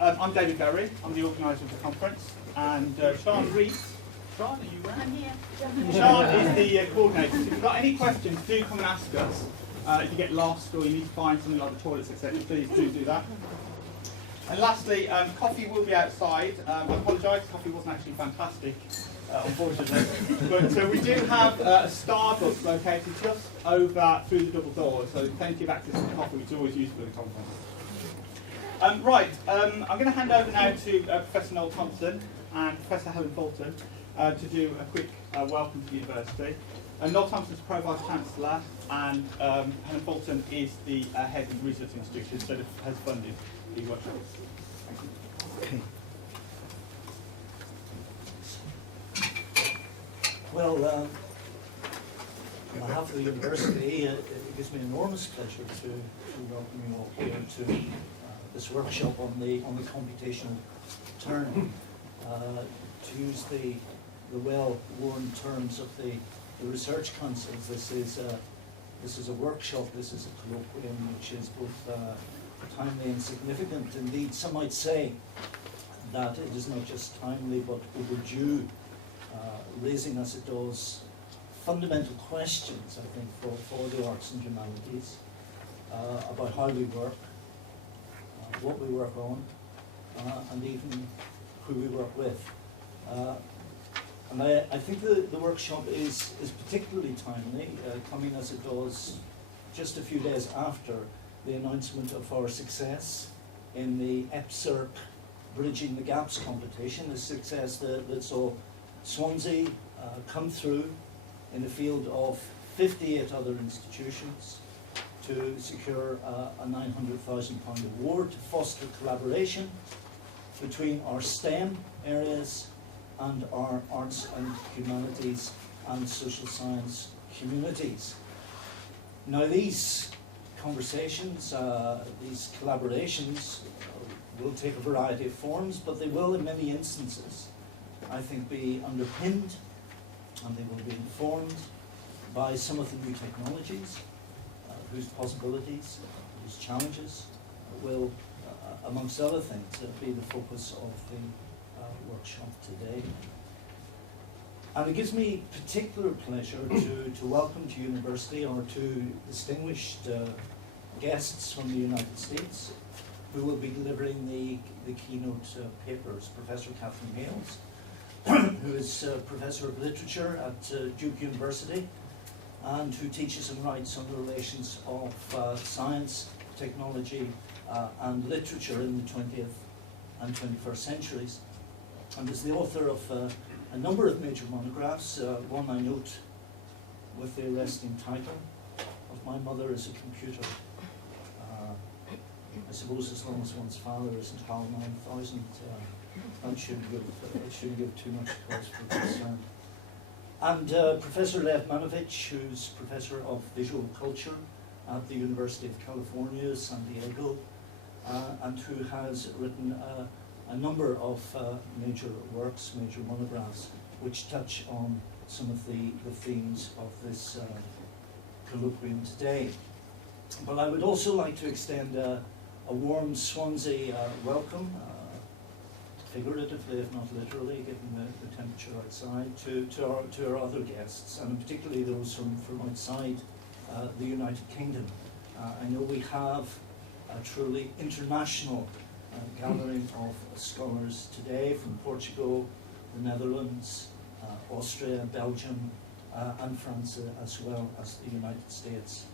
I'm David Berry, I'm the organiser of the conference, and Sian Rees. Sian, are you around? I'm here. Sian is the coordinator. So if you've got any questions, do come and ask us. If you get lost or you need to find something like the toilets, etc., please do that. And lastly, coffee will be outside. I apologise, coffee wasn't actually fantastic, unfortunately. But we do have a Starbucks located just over through the double doors, so plenty of access to coffee, which is always useful at the conference. I'm going to hand over now to Professor Noel Thompson and Professor Helen Fulton to do a quick welcome to the university. Noel Thompson is Pro Vice Chancellor, and Helen Fulton is the head of the research institution that has funded the workshop. Thank you. Okay. Well, on behalf of the university, it gives me enormous pleasure to welcome you all here to this workshop on the computational turn. To use the well-worn terms of the research councils, this is a workshop, this is a colloquium which is both timely and significant. Indeed, some might say that it is not just timely but overdue, raising as it does fundamental questions, I think, for the arts and humanities about how we work, what we work on, and even who we work with. And I think the workshop is particularly timely, coming as it does just a few days after the announcement of our success in the EPSRC Bridging the Gaps competition, a success that saw Swansea come through in the field of 58 other institutions to secure a £900,000 award to foster collaboration between our STEM areas and our arts and humanities and social science communities. Now these conversations, these collaborations will take a variety of forms, but they will in many instances, I think, be underpinned and they will be informed by some of the new technologies whose possibilities, whose challenges will, amongst other things, be the focus of the workshop today. And it gives me particular pleasure to welcome to university our two distinguished guests from the United States who will be delivering the keynote papers. Professor Katherine Hayles, who is Professor of Literature at Duke University and who teaches and writes on the relations of science, technology and literature in the 20th and 21st centuries, and is the author of a number of major monographs, one I note with the arresting title of My Mother is a Computer. I suppose as long as one's father isn't HAL 9000, that shouldn't give too much cause for concern. And Professor Lev Manovich, who's Professor of Visual Culture at the University of California, San Diego, and who has written a number of major works, major monographs, which touch on some of the themes of this colloquium today. But I would also like to extend a warm Swansea welcome, figuratively if not literally, given the temperature outside, to our other guests, and particularly those from outside the United Kingdom. I know we have a truly international gathering of scholars today from Portugal, the Netherlands, Austria, Belgium, and France, as well as the United States.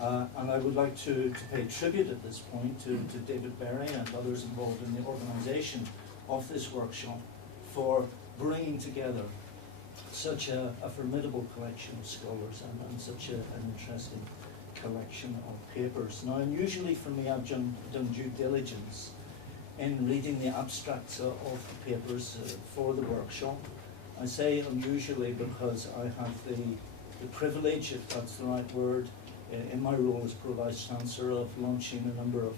And I would like to pay tribute at this point to David Berry and others involved in the organisation of this workshop for bringing together such a formidable collection of scholars and such an interesting collection of papers. Now, unusually for me, I've done due diligence in reading the abstracts of the papers for the workshop. I say unusually because I have the privilege, if that's the right word, in my role as Pro Vice Chancellor, of launching a number of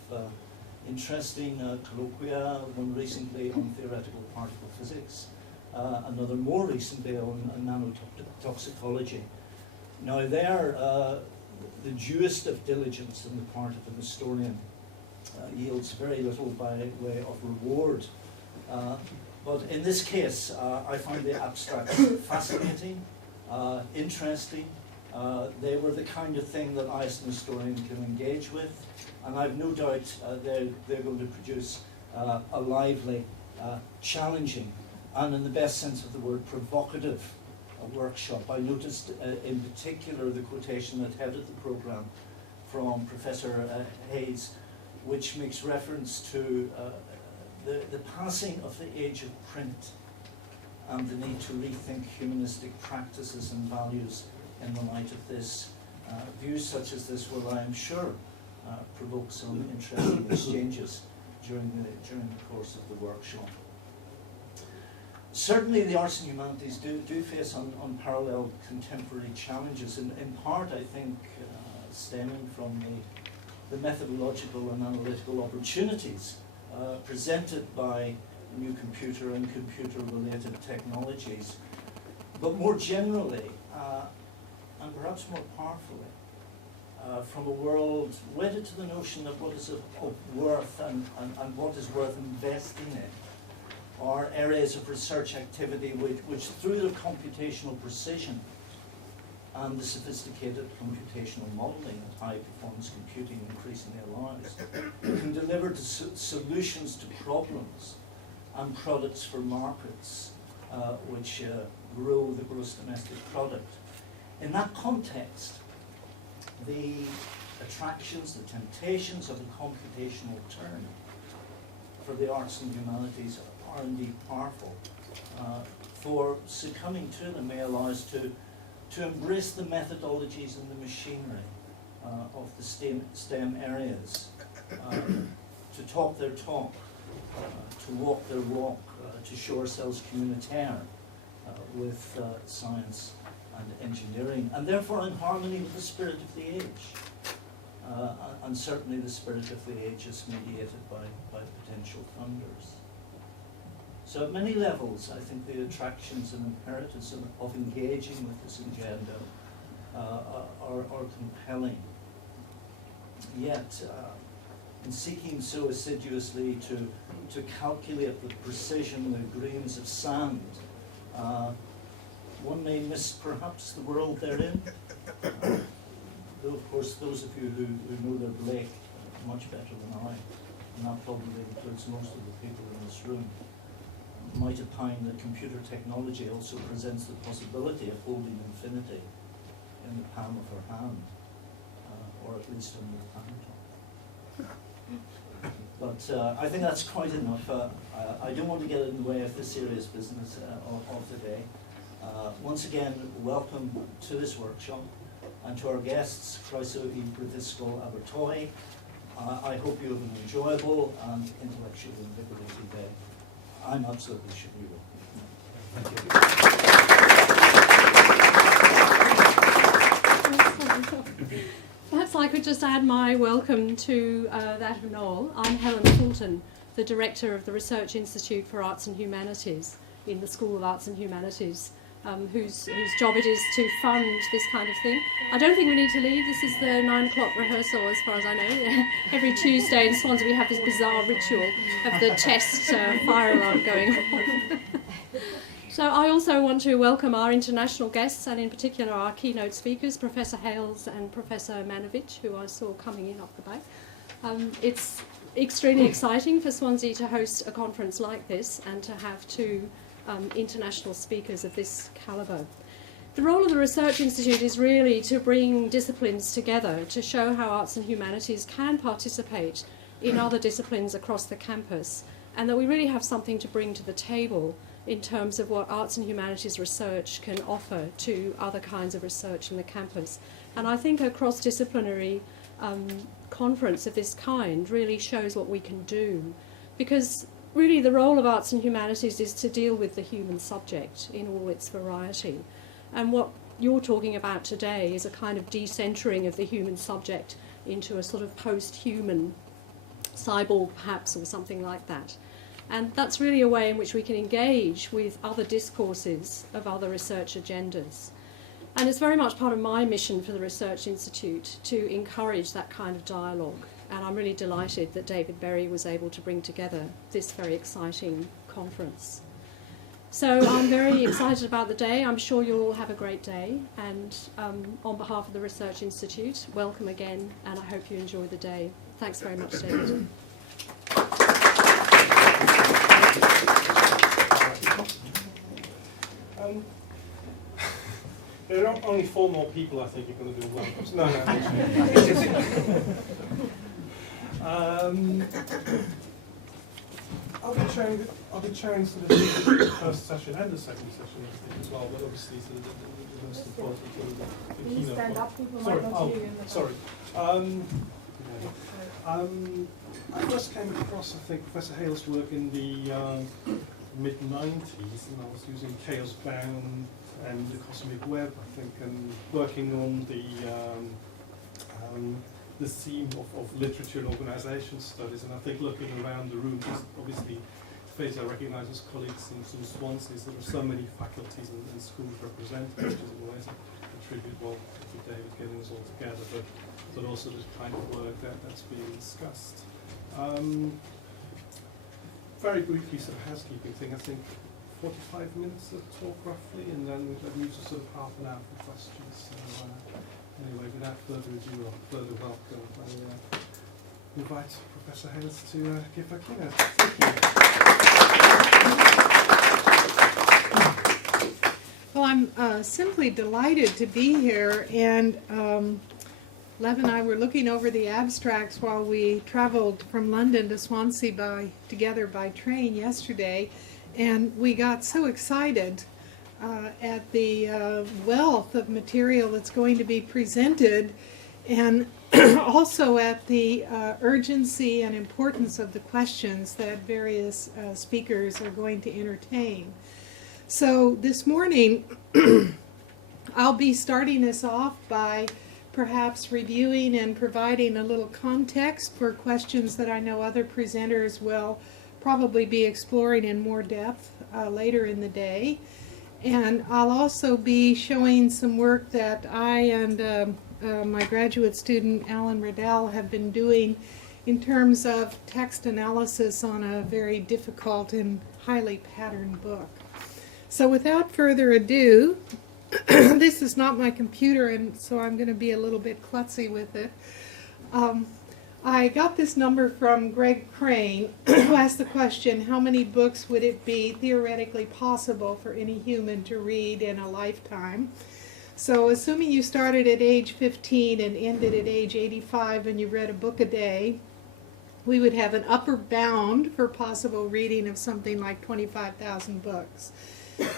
interesting colloquia, one recently on theoretical particle physics, another more recently on nanotoxicology. Now they are the dewest of diligence on the part of an historian yields very little by way of reward. But in this case, I find the abstracts fascinating, interesting. They were the kind of thing that I as an historian can engage with, and I've no doubt they're going to produce a lively, challenging, and in the best sense of the word, provocative workshop. I noticed in particular the quotation that headed the programme from Professor Hayles, which makes reference to the passing of the age of print and the need to rethink humanistic practices and values in the light of this. Views such as this will, I am sure, provoke some interesting exchanges during the course of the workshop. Certainly the arts and humanities do face unparalleled contemporary challenges, in part, I think, stemming from the methodological and analytical opportunities presented by new computer and computer-related technologies. But more generally, and perhaps more powerfully, from a world wedded to the notion of what is of worth and what is worth investing in, are areas of research activity which through their computational precision and the sophisticated computational modeling that high-performance computing increasingly allows, can deliver solutions to problems and products for markets which grow the gross domestic product. In that context, the attractions, the temptations of a computational turn for the arts and humanities are indeed powerful. For succumbing to them may allow us to embrace the methodologies and the machinery of the STEM areas, to talk their talk, to walk their walk, to show ourselves communautaire with science and engineering, and therefore in harmony with the spirit of the age. And certainly the spirit of the age is mediated by potential funders. So at many levels, I think the attractions and imperatives of engaging with this agenda are compelling. Yet, in seeking so assiduously to calculate with precision the grains of sand, one may miss perhaps the world they're in. Though of course those of you who know their Blake much better than I, and that probably includes most of the people in this room, might opine that computer technology also presents the possibility of holding infinity in the palm of her hand, or at least on the palm top. But I think that's quite enough. I don't want to get in the way of the serious business of the day. Once again, welcome to this workshop, and to our guests, Croeso I Brifysgol Abertoy. I hope you have an enjoyable and intellectually invigorating day. I'm absolutely sure you will. Thank you. Perhaps I could just add my welcome to that of Noel. I'm Helen Fulton, the Director of the Research Institute for Arts and Humanities in the School of Arts and Humanities, whose job it is to fund this kind of thing. I don't think we need to leave. This is the 9 o'clock rehearsal, as far as I know. Every Tuesday in Swansea we have this bizarre ritual of the test fire alarm going on. So I also want to welcome our international guests, and in particular our keynote speakers, Professor Hayles and Professor Manovich, who I saw coming in off the back. It's extremely exciting for Swansea to host a conference like this and to have two international speakers of this calibre. The role of the Research Institute is really to bring disciplines together, to show how arts and humanities can participate in other disciplines across the campus, and that we really have something to bring to the table in terms of what arts and humanities research can offer to other kinds of research in the campus. And I think a cross-disciplinary conference of this kind really shows what we can do, because really the role of arts and humanities is to deal with the human subject in all its variety. And what you're talking about today is a kind of decentering of the human subject into a sort of post-human cyborg perhaps, or something like that. And that's really a way in which we can engage with other discourses of other research agendas. And it's very much part of my mission for the Research Institute to encourage that kind of dialogue and I'm really delighted that David Berry was able to bring together this very exciting conference. So I'm very excited about the day. I'm sure you'll all have a great day, and on behalf of the Research Institute, welcome again, and I hope you enjoy the day. Thanks very much, David. There are only 4 more people I think you're going to do welcomes. No. I'll be chairing sort of the first session and the second session, I think, as well. But obviously, sort of the most important sort of the keynote. Stand up, people Sorry. might not see you in the Sorry. I first came across, I think, Professor Hayles' work in the mid-90s, and I was using Chaos Bound and the Cosmic Web, I think, and working on the theme of literature and organisation studies. And I think looking around the room, just obviously faces I recognise as colleagues in Swansea, there are so many faculties and schools represented, which is in ways a tribute, well, to David getting us all together, but also this kind of work that's being discussed. Very briefly, sort of housekeeping thing, I think 45 minutes of talk roughly, and then we've used sort of half an hour for questions. So anyway, without further ado or further welcome, I invite Professor Hayles to give her keynote. Thank you. Well, I'm simply delighted to be here, and Lev and I were looking over the abstracts while we traveled from London to Swansea together by train yesterday, and we got so excited at the wealth of material that's going to be presented, and also at the urgency and importance of the questions that various speakers are going to entertain. So this morning, I'll be starting us off by perhaps reviewing and providing a little context for questions that I know other presenters will probably be exploring in more depth later in the day. And I'll also be showing some work that I and my graduate student Alan Riddell have been doing in terms of text analysis on a very difficult and highly patterned book. So without further ado, this is not my computer, and so I'm going to be a little bit klutzy with it. I got this number from Greg Crane, who asked the question, how many books would it be theoretically possible for any human to read in a lifetime? So assuming you started at age 15 and ended at age 85 and you read a book a day, we would have an upper bound for possible reading of something like 25,000 books.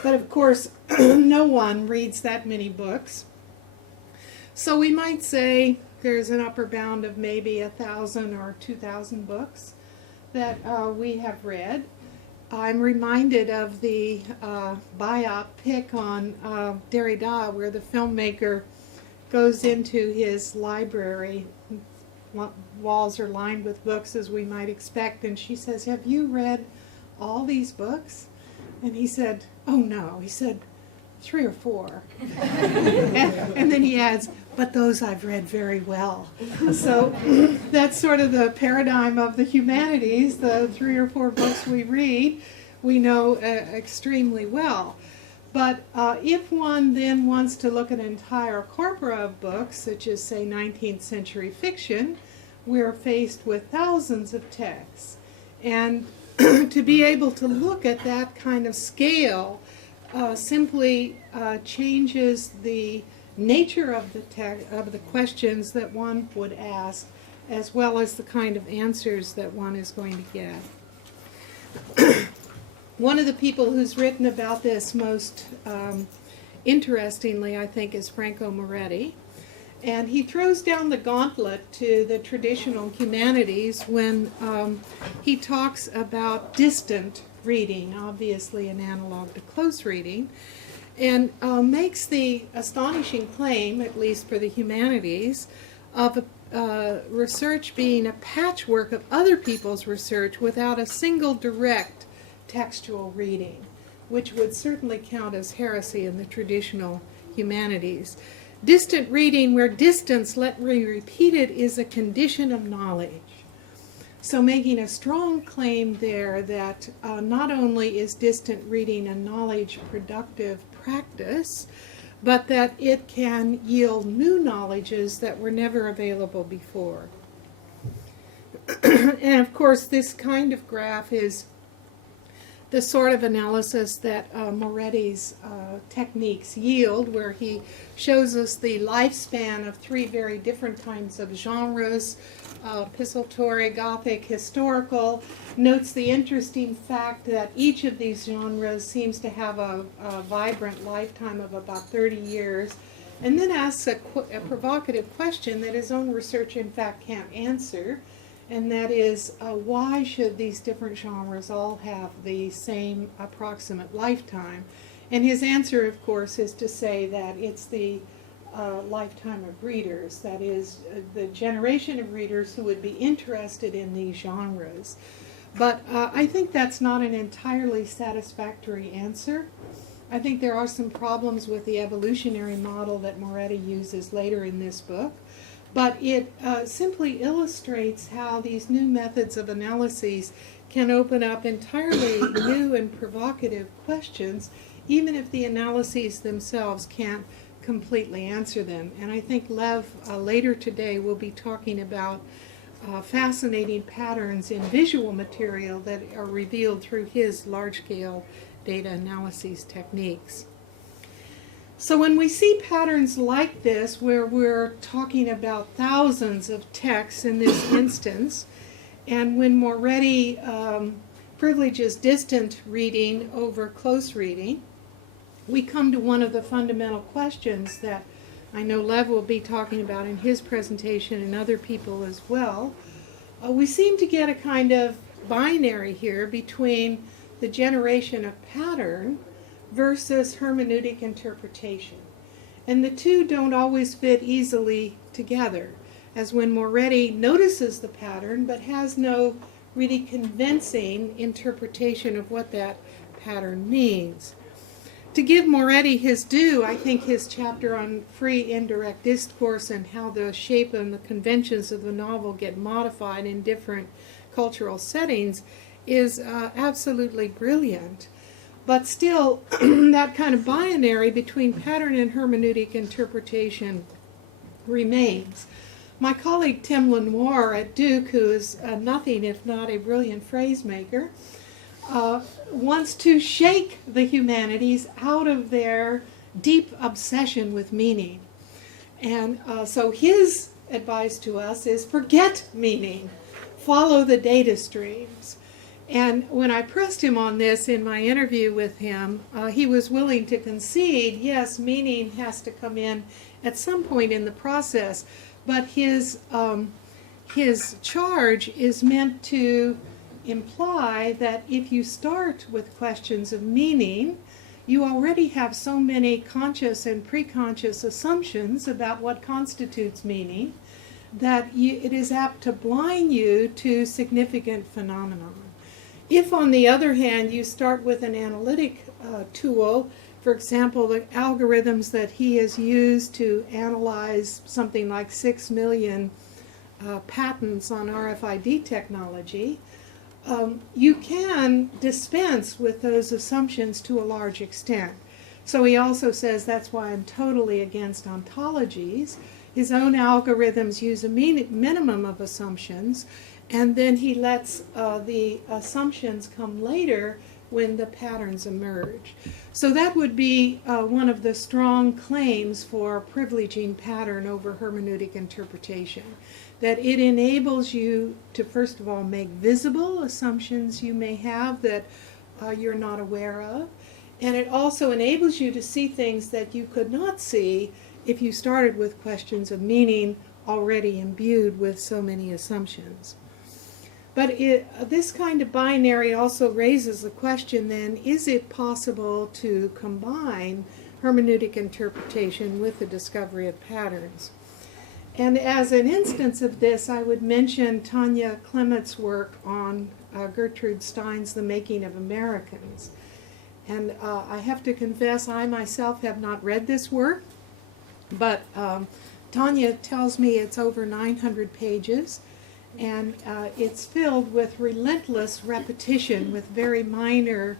But of course, no one reads that many books. So we might say there's an upper bound of maybe 1,000 or 2,000 books that we have read. I'm reminded of the biopic on Derrida, where the filmmaker goes into his library. Walls are lined with books, as we might expect, and she says, "Have you read all these books?" And he said, "Oh no." He said, 3 or 4. and then he adds, "But those I've read very well." So that's sort of the paradigm of the humanities. The 3 or 4 books we read, we know extremely well. But if one then wants to look at an entire corpora of books, such as, say, 19th century fiction, we're faced with thousands of texts. And to be able to look at that kind of scale simply changes the nature of the questions that one would ask, as well as the kind of answers that one is going to get. One of the people who's written about this most interestingly, I think, is Franco Moretti. And he throws down the gauntlet to the traditional humanities when he talks about distant reading, obviously an analog to close reading, and makes the astonishing claim, at least for the humanities, of research being a patchwork of other people's research without a single direct textual reading, which would certainly count as heresy in the traditional humanities. Distant reading, where distance, let me repeat it, is a condition of knowledge. So making a strong claim there that not only is distant reading a knowledge productive practice, but that it can yield new knowledges that were never available before. And of course, this kind of graph is the sort of analysis that Moretti's techniques yield, where he shows us the lifespan of three very different kinds of genres, epistolatory, Gothic, historical, notes the interesting fact that each of these genres seems to have a vibrant lifetime of about 30 years, and then asks a provocative question that his own research in fact can't answer, and that is, why should these different genres all have the same approximate lifetime? And his answer, of course, is to say that it's the lifetime of readers, that is, the generation of readers who would be interested in these genres. But I think that's not an entirely satisfactory answer. I think there are some problems with the evolutionary model that Moretti uses later in this book. But it simply illustrates how these new methods of analyses can open up entirely new and provocative questions, even if the analyses themselves can't completely answer them. And I think Lev later today will be talking about fascinating patterns in visual material that are revealed through his large-scale data analyses techniques. So when we see patterns like this, where we're talking about thousands of texts in this instance, and when Moretti privileges distant reading over close reading, we come to one of the fundamental questions that I know Lev will be talking about in his presentation and other people as well. We seem to get a kind of binary here between the generation of pattern versus hermeneutic interpretation. And the two don't always fit easily together, as when Moretti notices the pattern but has no really convincing interpretation of what that pattern means. To give Moretti his due, I think his chapter on free indirect discourse and how the shape and the conventions of the novel get modified in different cultural settings is absolutely brilliant. But still, that kind of binary between pattern and hermeneutic interpretation remains. My colleague Tim Lenoir at Duke, who is nothing if not a brilliant phrase maker, wants to shake the humanities out of their deep obsession with meaning. And so his advice to us is forget meaning, follow the data streams. And when I pressed him on this in my interview with him, he was willing to concede, yes, meaning has to come in at some point in the process, but his charge is meant to imply that if you start with questions of meaning, you already have so many conscious and preconscious assumptions about what constitutes meaning that it is apt to blind you to significant phenomenon. If, on the other hand, you start with an analytic tool, for example, the algorithms that he has used to analyze something like 6 million patents on RFID technology, you can dispense with those assumptions to a large extent. So he also says that's why I'm totally against ontologies. His own algorithms use a minimum of assumptions, and then he lets the assumptions come later when the patterns emerge. So that would be one of the strong claims for privileging pattern over hermeneutic interpretation, that it enables you to, first of all, make visible assumptions you may have that you're not aware of, and it also enables you to see things that you could not see if you started with questions of meaning already imbued with so many assumptions. But this kind of binary also raises the question then, is it possible to combine hermeneutic interpretation with the discovery of patterns? And as an instance of this, I would mention Tanya Clement's work on Gertrude Stein's The Making of Americans. And I have to confess, I myself have not read this work. But Tanya tells me it's over 900 pages, and it's filled with relentless repetition with very minor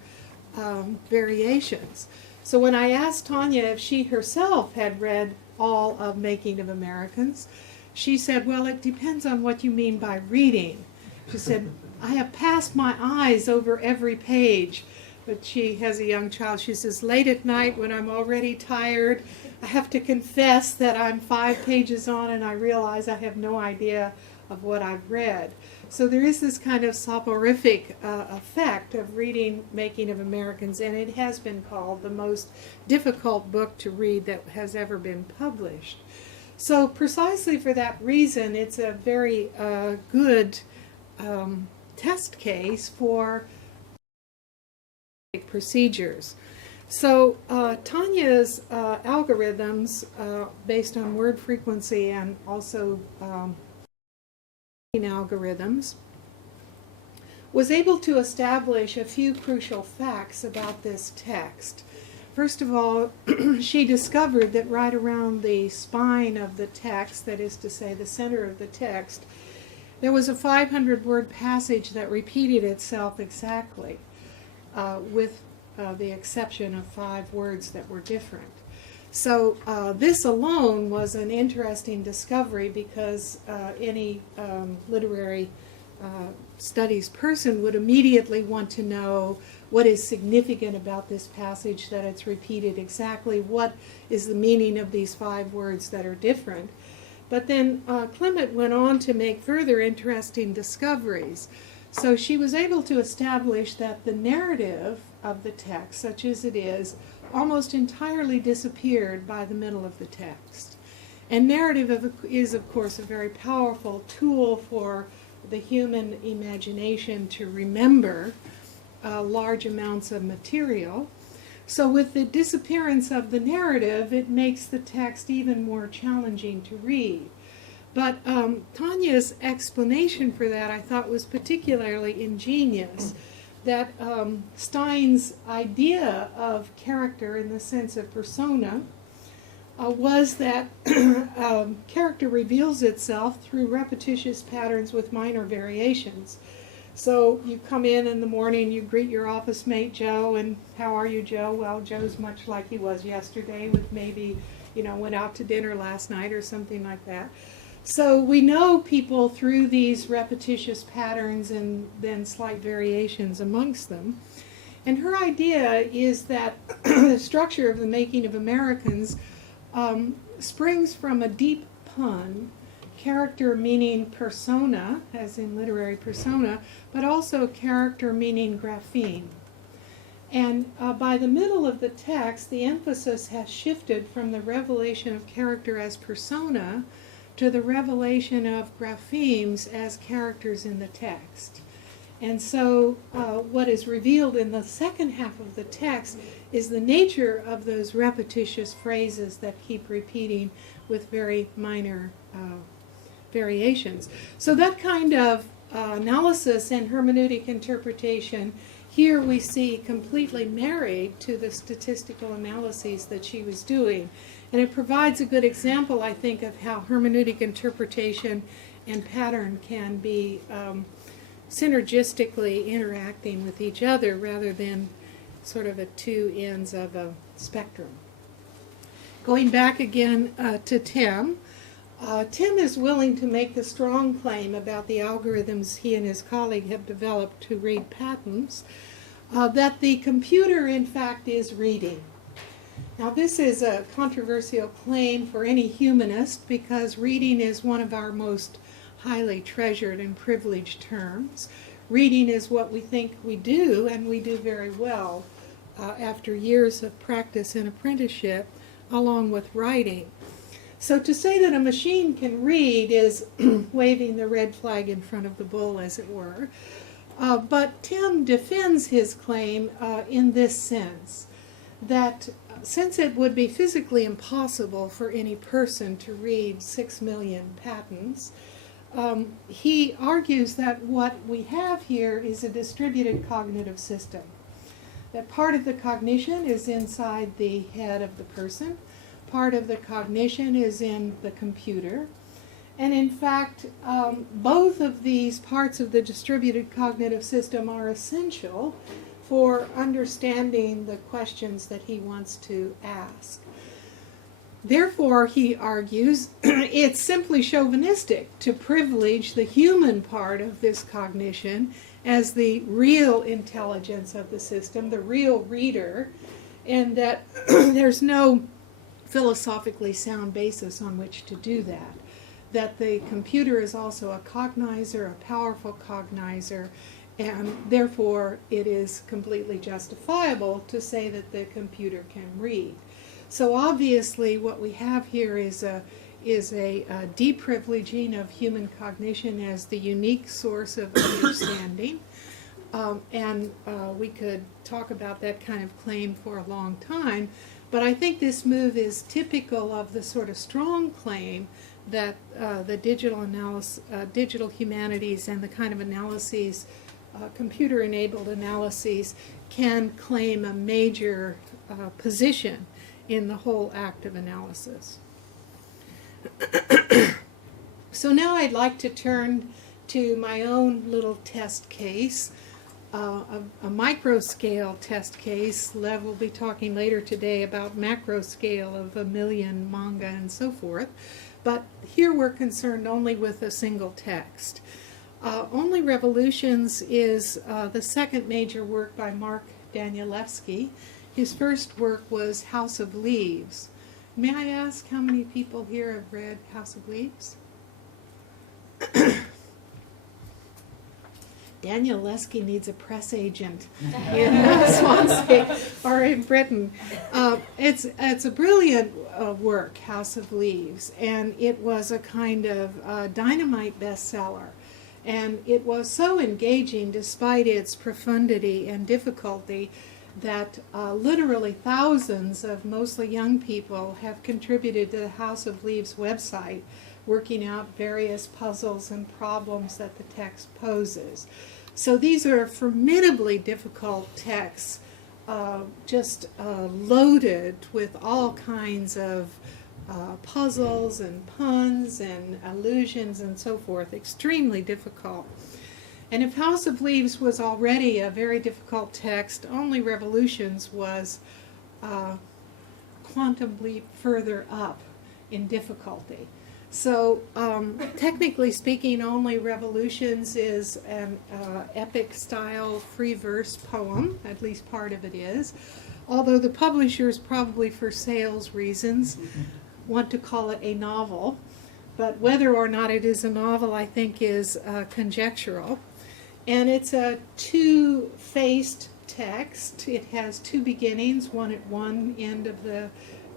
variations. So when I asked Tanya if she herself had read all of Making of Americans, she said, well, it depends on what you mean by reading. She said, I have passed my eyes over every page. But she has a young child. She says, late at night when I'm already tired, I have to confess that I'm 5 pages on and I realize I have no idea of what I've read. So there is this kind of soporific effect of reading Making of Americans, and it has been called the most difficult book to read that has ever been published. So precisely for that reason, it's a very good test case for procedures. So Tanya's algorithms, based on word frequency and also algorithms, was able to establish a few crucial facts about this text. First of all, she discovered that right around the spine of the text, that is to say the center of the text, there was a 500-word passage that repeated itself exactly, with the exception of 5 words that were different. So this alone was an interesting discovery, because any literary studies person would immediately want to know what is significant about this passage, that it's repeated exactly, what is the meaning of these 5 words that are different. But then Clement went on to make further interesting discoveries. So she was able to establish that the narrative of the text, such as it is, almost entirely disappeared by the middle of the text. And narrative is, of course, a very powerful tool for the human imagination to remember large amounts of material. So with the disappearance of the narrative, it makes the text even more challenging to read. But Tanya's explanation for that, I thought, was particularly ingenious. That Stein's idea of character in the sense of persona was that character reveals itself through repetitious patterns with minor variations. So you come in the morning, you greet your office mate Joe, and how are you, Joe? Well, Joe's much like he was yesterday, with maybe, went out to dinner last night or something like that. So we know people through these repetitious patterns and then slight variations amongst them. And her idea is that the structure of the Making of Americans springs from a deep pun, character meaning persona, as in literary persona, but also character meaning grapheme. And by the middle of the text, the emphasis has shifted from the revelation of character as persona to the revelation of graphemes as characters in the text. And so what is revealed in the second half of the text is the nature of those repetitious phrases that keep repeating with very minor variations. So that kind of analysis and hermeneutic interpretation here we see completely married to the statistical analyses that she was doing. And it provides a good example, I think, of how hermeneutic interpretation and pattern can be synergistically interacting with each other rather than sort of at two ends of a spectrum. Going back again to Tim, Tim is willing to make the strong claim about the algorithms he and his colleague have developed to read patterns, that the computer, in fact, is reading. Now, this is a controversial claim for any humanist, because reading is one of our most highly treasured and privileged terms. Reading is what we think we do, and we do very well after years of practice and apprenticeship, along with writing. So to say that a machine can read is waving the red flag in front of the bull, as it were. But Tim defends his claim in this sense, that since it would be physically impossible for any person to read 6 million patents, he argues that what we have here is a distributed cognitive system. That part of the cognition is inside the head of the person, part of the cognition is in the computer. And in fact, both of these parts of the distributed cognitive system are essential for understanding the questions that he wants to ask. Therefore, he argues, it's simply chauvinistic to privilege the human part of this cognition as the real intelligence of the system, the real reader, and that there's no philosophically sound basis on which to do that. That the computer is also a cognizer, a powerful cognizer, and therefore it is completely justifiable to say that the computer can read. So obviously what we have here is a deprivileging of human cognition as the unique source of understanding. We could talk about that kind of claim for a long time, but I think this move is typical of the sort of strong claim that the digital humanities and the kind of analyses, computer-enabled analyses, can claim a major position in the whole act of analysis. So now I'd like to turn to my own little test case, a micro-scale test case. Lev will be talking later today about macro-scale of 1 million manga and so forth. But here we're concerned only with a single text. Only Revolutions is the second major work by Mark Danielewski. His first work was House of Leaves. May I ask how many people here have read House of Leaves? Danielewski needs a press agent in Swansea or in Britain. It's a brilliant work, House of Leaves, and it was a kind of dynamite bestseller. And it was so engaging despite its profundity and difficulty that literally thousands of mostly young people have contributed to the House of Leaves website, working out various puzzles and problems that the text poses. So these are formidably difficult texts, just loaded with all kinds of puzzles and puns and allusions and so forth, extremely difficult. And if House of Leaves was already a very difficult text, Only Revolutions was quantum leap further up in difficulty. So technically speaking, Only Revolutions is an epic style free verse poem, at least part of it is, although the publishers, probably for sales reasons, want to call it a novel. But whether or not it is a novel, I think, is conjectural. And it's a two-faced text. It has two beginnings, one at one end of the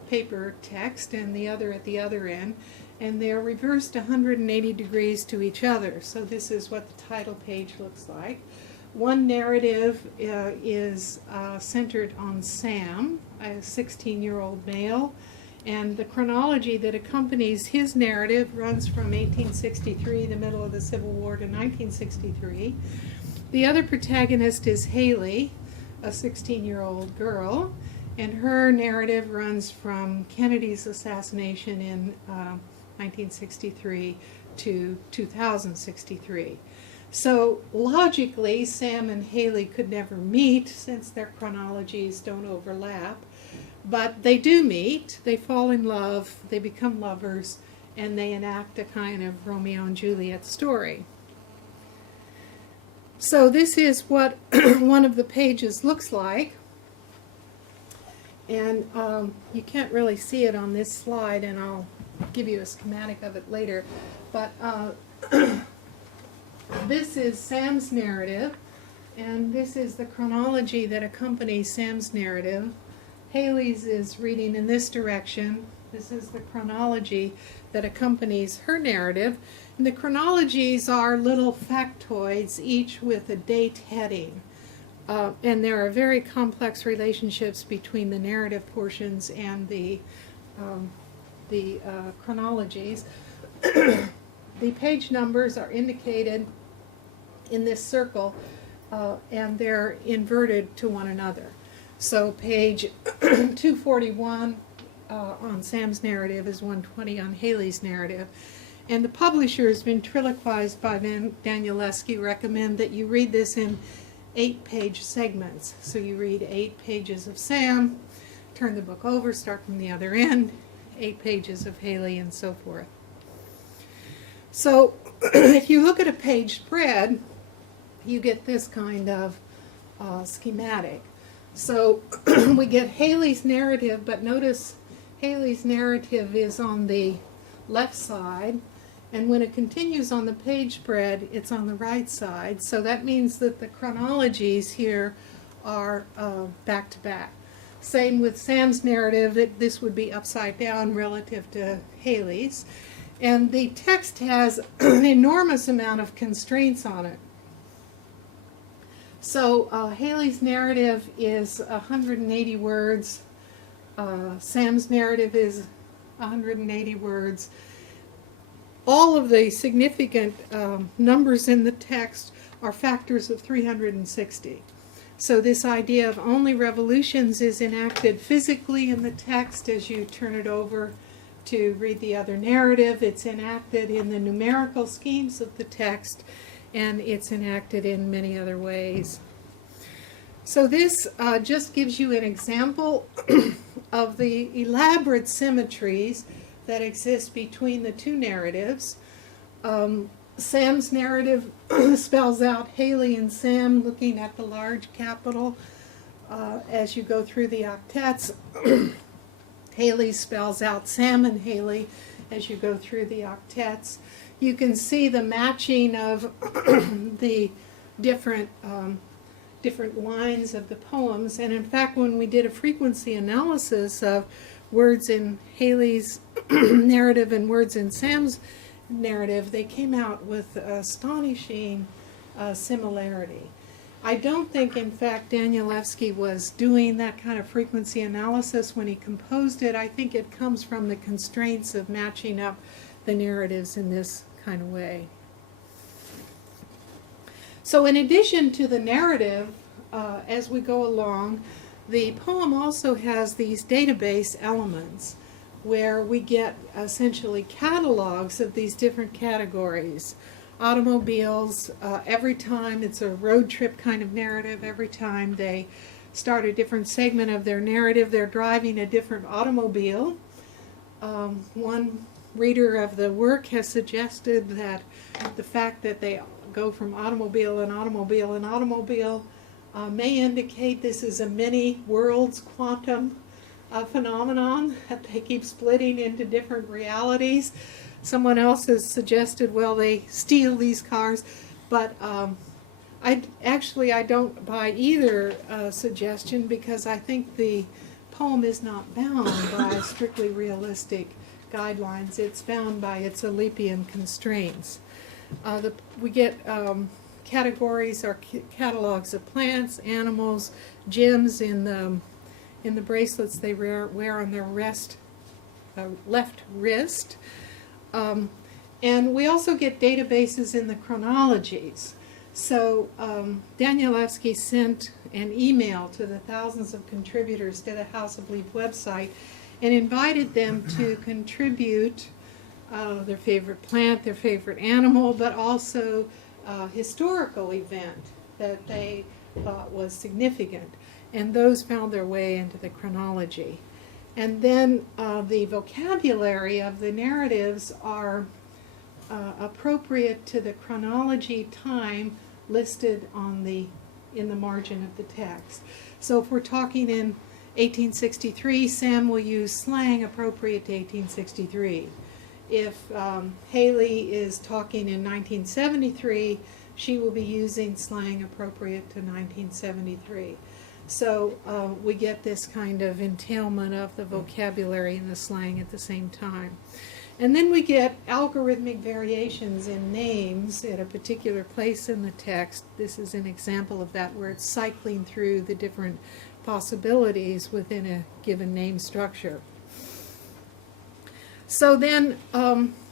paper text and the other at the other end. And they're reversed 180 degrees to each other. So this is what the title page looks like. One narrative is centered on Sam, a 16-year-old male. And the chronology that accompanies his narrative runs from 1863, the middle of the Civil War, to 1963. The other protagonist is Haley, a 16-year-old girl, and her narrative runs from Kennedy's assassination in 1963 to 2063. So logically, Sam and Haley could never meet since their chronologies don't overlap. But they do meet, they fall in love, they become lovers, and they enact a kind of Romeo and Juliet story. So this is what one of the pages looks like. And you can't really see it on this slide, and I'll give you a schematic of it later. But this is Sam's narrative, and this is the chronology that accompanies Sam's narrative. Haley's is reading in this direction. This is the chronology that accompanies her narrative. And the chronologies are little factoids, each with a date heading. And there are very complex relationships between the narrative portions and the chronologies. The page numbers are indicated in this circle, and they're inverted to one another. So page 241 on Sam's narrative is 120 on Haley's narrative. And the publishers, ventriloquized by Danielewski, recommend that you read this in 8-page segments. So you read 8 pages of Sam, turn the book over, start from the other end, 8 pages of Haley, and so forth. So if you look at a page spread, you get this kind of schematic. So we get Haley's narrative, but notice Haley's narrative is on the left side, and when it continues on the page spread, it's on the right side. So that means that the chronologies here are back to back. Same with Sam's narrative, that this would be upside down relative to Haley's. And the text has an enormous amount of constraints on it. So Haley's narrative is 180 words. Sam's narrative is 180 words. All of the significant numbers in the text are factors of 360. So this idea of only revolutions is enacted physically in the text as you turn it over to read the other narrative. It's enacted in the numerical schemes of the text, and it's enacted in many other ways. So this just gives you an example of the elaborate symmetries that exist between the two narratives. Sam's narrative spells out Haley and Sam looking at the large capital as you go through the octets. Haley spells out Sam and Haley as you go through the octets. You can see the matching of the different lines of the poems, and in fact when we did a frequency analysis of words in Haley's narrative and words in Sam's narrative, they came out with astonishing similarity. I don't think, in fact, Danielewski was doing that kind of frequency analysis when he composed it. I think it comes from the constraints of matching up the narratives in this kind of way. So in addition to the narrative, as we go along, the poem also has these database elements where we get essentially catalogs of these different categories. Automobiles, every time it's a road trip kind of narrative, every time they start a different segment of their narrative, they're driving a different automobile. One reader of the work has suggested that the fact that they go from automobile and automobile and automobile may indicate this is a many worlds quantum phenomenon, that they keep splitting into different realities. Someone else has suggested, well, they steal these cars, but I don't buy either suggestion, because I think the poem is not bound by strictly realistic guidelines. It's bound by its Aleppian constraints. We get categories or catalogs of plants, animals, gems in the bracelets they wear on their left wrist. And we also get databases in the chronologies. So Danielewski sent an email to the thousands of contributors to the House of Leaf website and invited them to contribute their favorite plant, their favorite animal, but also a historical event that they thought was significant. And those found their way into the chronology. And then the vocabulary of the narratives are appropriate to the chronology time listed in the margin of the text. So if we're talking in 1863, Sam will use slang appropriate to 1863. If Haley is talking in 1973, she will be using slang appropriate to 1973. So we get this kind of entailment of the vocabulary and the slang at the same time. And then we get algorithmic variations in names at a particular place in the text. This is an example of that, where it's cycling through the different possibilities within a given name structure. So then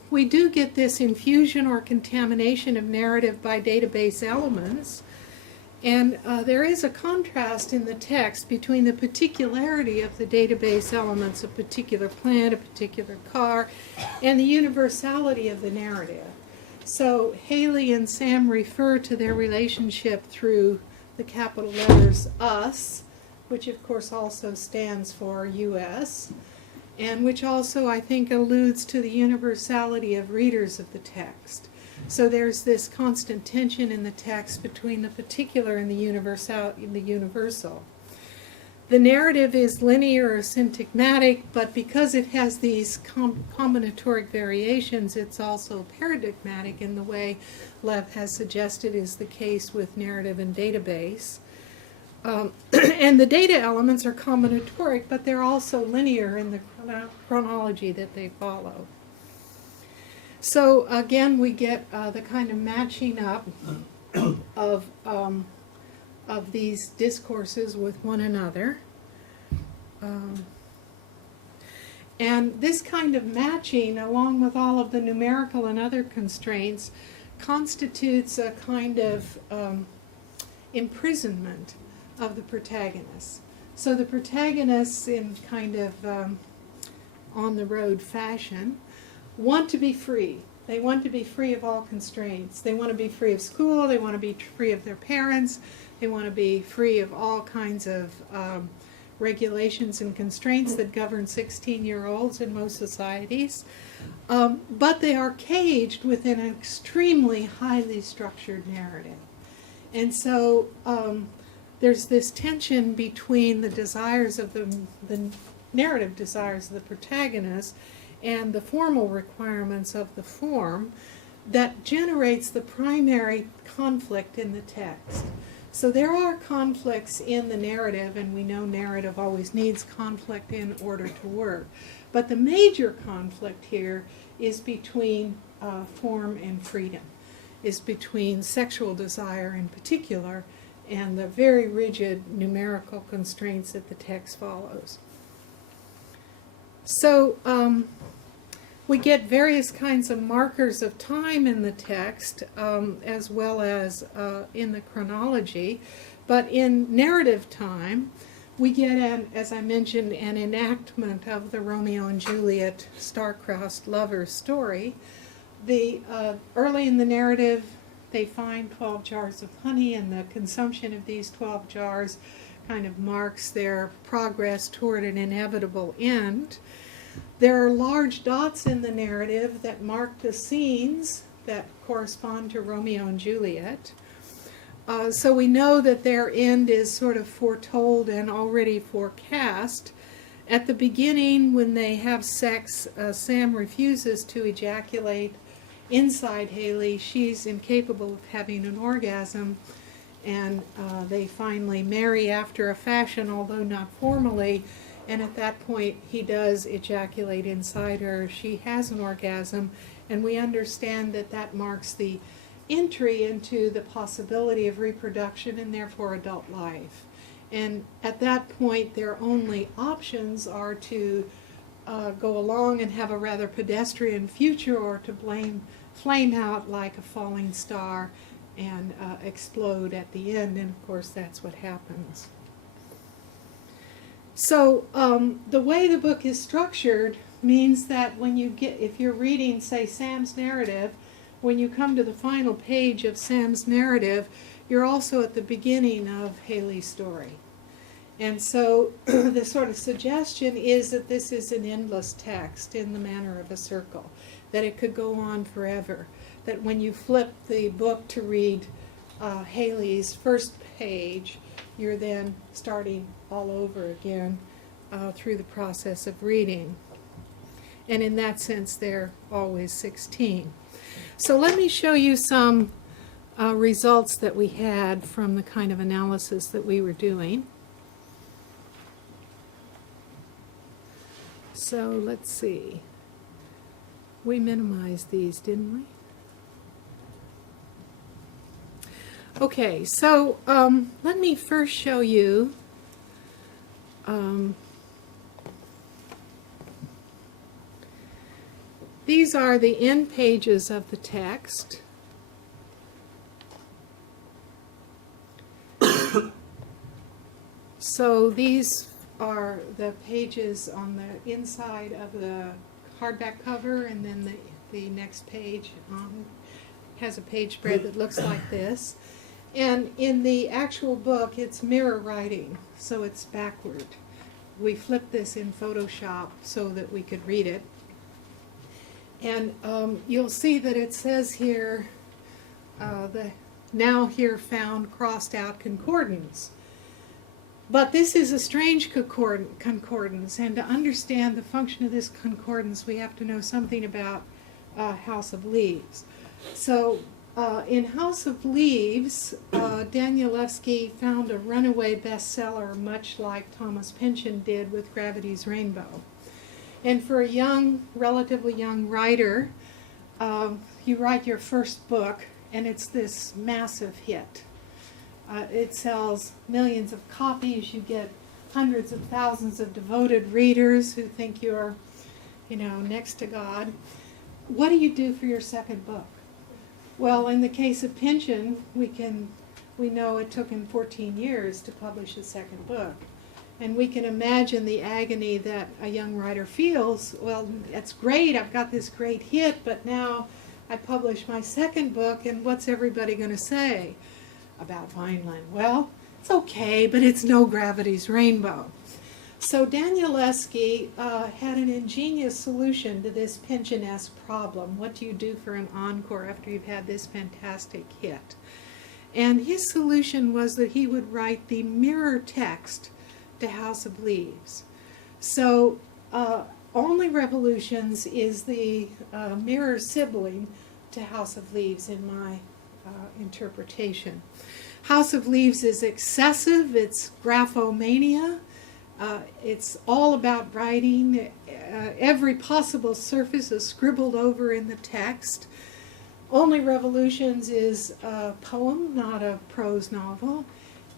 we do get this infusion or contamination of narrative by database elements. And there is a contrast in the text between the particularity of the database elements, a particular plant, a particular car, and the universality of the narrative. So Haley and Sam refer to their relationship through the capital letters US, which of course also stands for US, and which also I think alludes to the universality of readers of the text. So there's this constant tension in the text between the particular and the universal. The narrative is linear or syntagmatic, but because it has these combinatoric variations, it's also paradigmatic in the way Lev has suggested is the case with narrative and database. And the data elements are combinatoric, but they're also linear in the chronology that they follow. So again, we get the kind of matching up of these discourses with one another. And this kind of matching, along with all of the numerical and other constraints, constitutes a kind of imprisonment of the protagonists. So the protagonists, in kind of on-the-road fashion, want to be free. They want to be free of all constraints. They want to be free of school. They want to be free of their parents. They want to be free of all kinds of regulations and constraints that govern 16-year-olds in most societies. But they are caged within an extremely highly structured narrative. And so there's this tension between the desires of the narrative desires of the protagonist and the formal requirements of the form that generates the primary conflict in the text. So there are conflicts in the narrative, and we know narrative always needs conflict in order to work. But the major conflict here is between form and freedom, is between sexual desire in particular and the very rigid numerical constraints that the text follows. So we get various kinds of markers of time in the text, as well as in the chronology. But in narrative time, we get, as I mentioned, an enactment of the Romeo and Juliet star-crossed lover story. Early in the narrative, they find 12 jars of honey, and the consumption of these 12 jars kind of marks their progress toward an inevitable end. There are large dots in the narrative that mark the scenes that correspond to Romeo and Juliet. So we know that their end is sort of foretold and already forecast. At the beginning, when they have sex, Sam refuses to ejaculate inside Haley. She's incapable of having an orgasm, and they finally marry after a fashion, although not formally. And at that point, he does ejaculate inside her. She has an orgasm, and we understand that that marks the entry into the possibility of reproduction and therefore adult life. And at that point, their only options are to go along and have a rather pedestrian future, or to flame out like a falling star and explode at the end. And of course, that's what happens. So the way the book is structured means that when you if you're reading, say, Sam's narrative, when you come to the final page of Sam's narrative, you're also at the beginning of Haley's story. And so the sort of suggestion is that this is an endless text in the manner of a circle, that it could go on forever, that when you flip the book to read Haley's first page, you're then starting all over again through the process of reading. And in that sense, they're always 16. So let me show you some results that we had from the kind of analysis that we were doing. So let's see. We minimized these, didn't we? Okay, so let me first show you these are the end pages of the text. So these are the pages on the inside of the hardback cover, and then the next page has a page spread that looks like this. And in the actual book, it's mirror writing, so it's backward. We flipped this in Photoshop so that we could read it. And you'll see that it says here, the now here found crossed out concordance. But this is a strange concordance, and to understand the function of this concordance, we have to know something about House of Leaves. So in House of Leaves, Danielewski found a runaway bestseller, much like Thomas Pynchon did with Gravity's Rainbow. And for a young, relatively young writer, you write your first book, and it's this massive hit. It sells millions of copies. You get hundreds of thousands of devoted readers who think you're, next to God. What do you do for your second book? Well, in the case of Pynchon, we know it took him 14 years to publish his second book. And we can imagine the agony that a young writer feels. Well, that's great, I've got this great hit, but now I publish my second book, and what's everybody going to say about Vineland? Well, it's okay, but it's no Gravity's Rainbow. So Danielewski had an ingenious solution to this Pynchon-esque problem. What do you do for an encore after you've had this fantastic hit? And his solution was that he would write the mirror text to House of Leaves. So Only Revolutions is the mirror sibling to House of Leaves in my interpretation. House of Leaves is excessive, it's graphomania, it's all about writing. Every possible surface is scribbled over in the text. Only Revolutions is a poem, not a prose novel.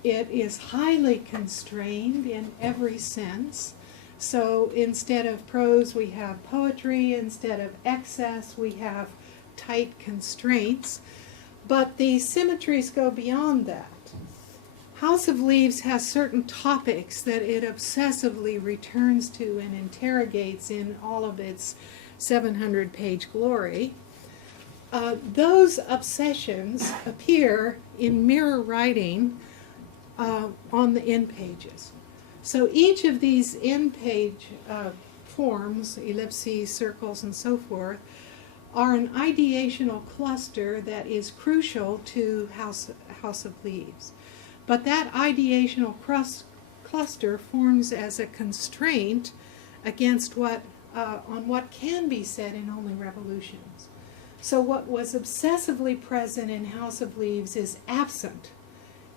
It is highly constrained in every sense. So instead of prose, we have poetry. Instead of excess, we have tight constraints. But the symmetries go beyond that. House of Leaves has certain topics that it obsessively returns to and interrogates in all of its 700-page glory. Those obsessions appear in mirror writing on the end pages. So each of these end page forms, ellipses, circles, and so forth, are an ideational cluster that is crucial to House of Leaves. But that ideational cluster forms as a constraint against on what can be said in Only Revolutions. So what was obsessively present in House of Leaves is absent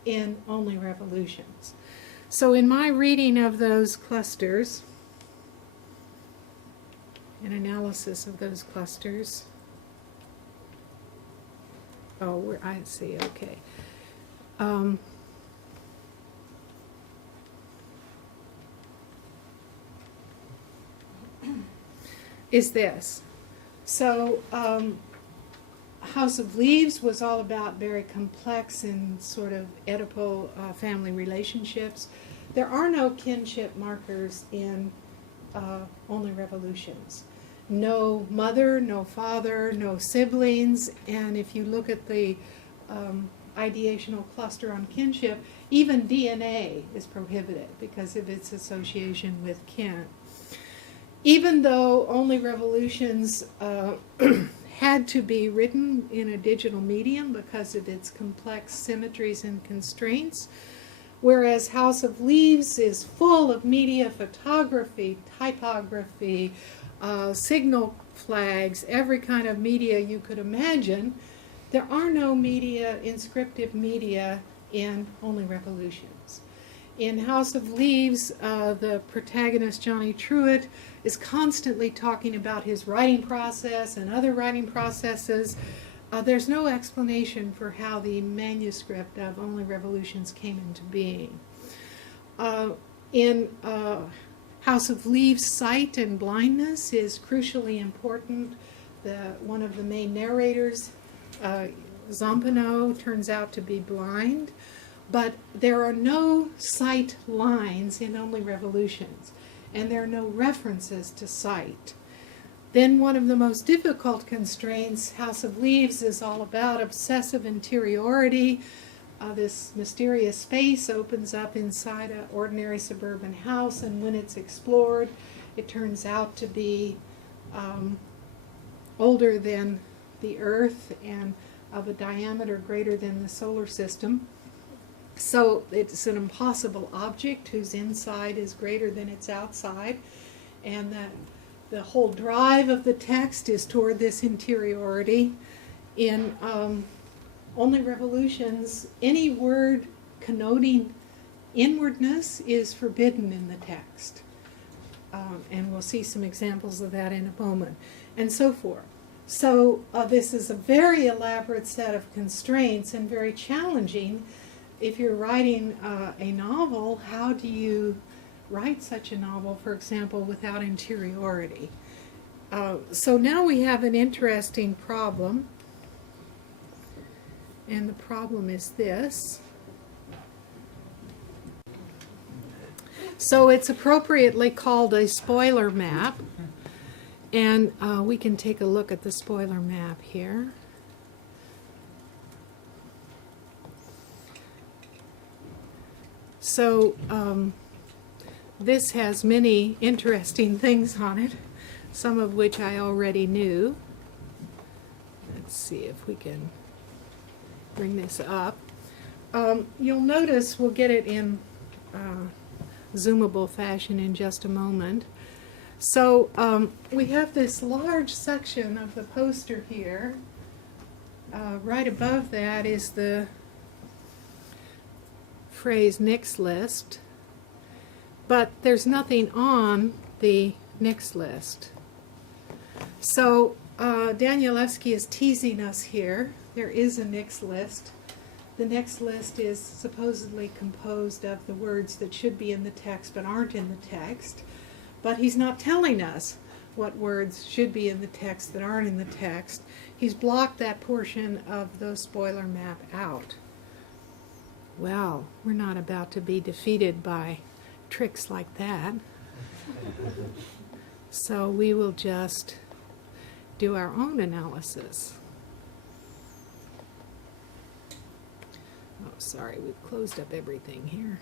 in Only Revolutions. So in my reading of those clusters, an analysis of those clusters, I see, okay. Is this. So House of Leaves was all about very complex and sort of Oedipal family relationships. There are no kinship markers in Only Revolutions. No mother, no father, no siblings, and if you look at the ideational cluster on kinship, even DNA is prohibited because of its association with kin. Even though Only Revolutions had to be written in a digital medium because of its complex symmetries and constraints, whereas House of Leaves is full of media, photography, typography, signal flags, every kind of media you could imagine, there are no media, inscriptive media, in Only Revolutions. In House of Leaves, the protagonist, Johnny Truitt, is constantly talking about his writing process and other writing processes. There's no explanation for how the manuscript of Only Revolutions came into being. In House of Leaves, sight and blindness is crucially important. One of the main narrators, Zampano, turns out to be blind. But there are no sight lines in Only Revolutions, and there are no references to sight. Then one of the most difficult constraints, House of Leaves, is all about obsessive interiority. This mysterious space opens up inside an ordinary suburban house, and when it's explored, it turns out to be older than the Earth and of a diameter greater than the solar system. So it's an impossible object whose inside is greater than its outside, and the whole drive of the text is toward this interiority. In Only Revolutions, any word connoting inwardness is forbidden in the text. And we'll see some examples of that in a moment, and so forth. So this is a very elaborate set of constraints and very challenging. If you're writing a novel, how do you write such a novel, for example, without interiority? So now we have an interesting problem. And the problem is this. So it's appropriately called a spoiler map. And we can take a look at the spoiler map here. So this has many interesting things on it, some of which I already knew. Let's see if we can bring this up. You'll notice we'll get it in zoomable fashion in just a moment. So we have this large section of the poster here. Right above that is the phrase Nick's list, but there's nothing on the Nick's list. So Danielewski is teasing us here. There is a Nick's list. The Nick's list is supposedly composed of the words that should be in the text but aren't in the text. But he's not telling us what words should be in the text that aren't in the text. He's blocked that portion of the spoiler map out. Well, we're not about to be defeated by tricks like that. So we will just do our own analysis. Oh, sorry, we've closed up everything here.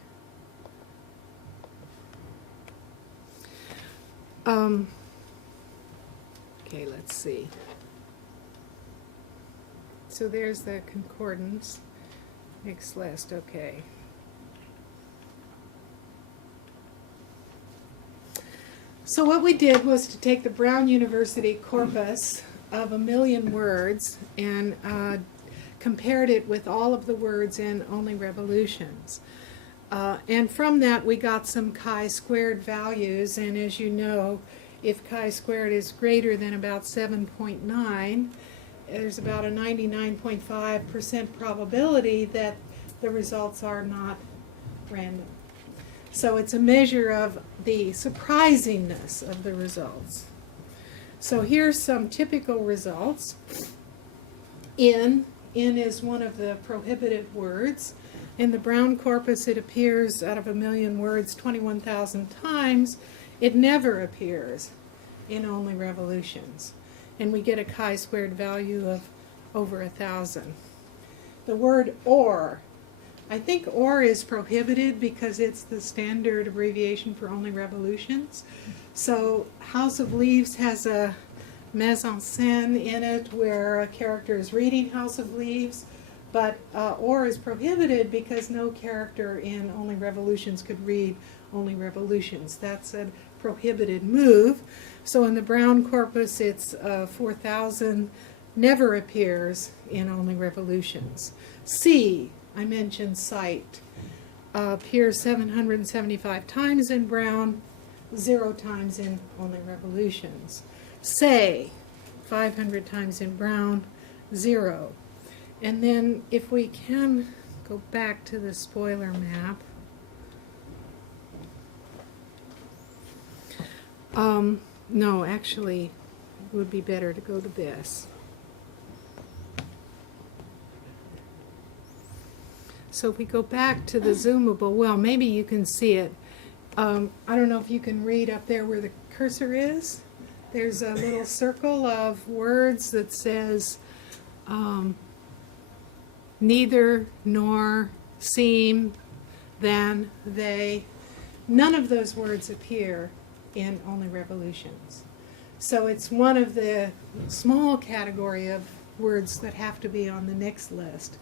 Okay, let's see. So there's the concordance. Next list, okay. So what we did was to take the Brown University corpus of 1,000,000 words and compared it with all of the words in Only Revolutions. And from that we got some chi-squared values, and as you know, if chi-squared is greater than about 7.9, there's about a 99.5% probability that the results are not random. So it's a measure of the surprisingness of the results. So here's some typical results. In is one of the prohibited words. In the Brown corpus it appears out of 1,000,000 words 21,000 times. It never appears in Only Revolutions. And we get a chi-squared value of over 1,000. The word or. I think or is prohibited because it's the standard abbreviation for Only Revolutions. So House of Leaves has a mise en scène in it where a character is reading House of Leaves, but or is prohibited because no character in Only Revolutions could read Only Revolutions. That's a prohibited move. So in the Brown corpus it's 4,000, never appears in Only Revolutions. C, I mentioned sight, appears 775 times in Brown, 0 times in Only Revolutions. Say, 500 times in Brown, 0. And then if we can go back to the spoiler map. No, actually, it would be better to go to this. So if we go back to the zoomable, well, maybe you can see it. I don't know if you can read up there where the cursor is. There's a little circle of words that says neither, nor, seem, than, they. None of those words appear in Only Revolutions. So it's one of the small category of words that have to be on the next list.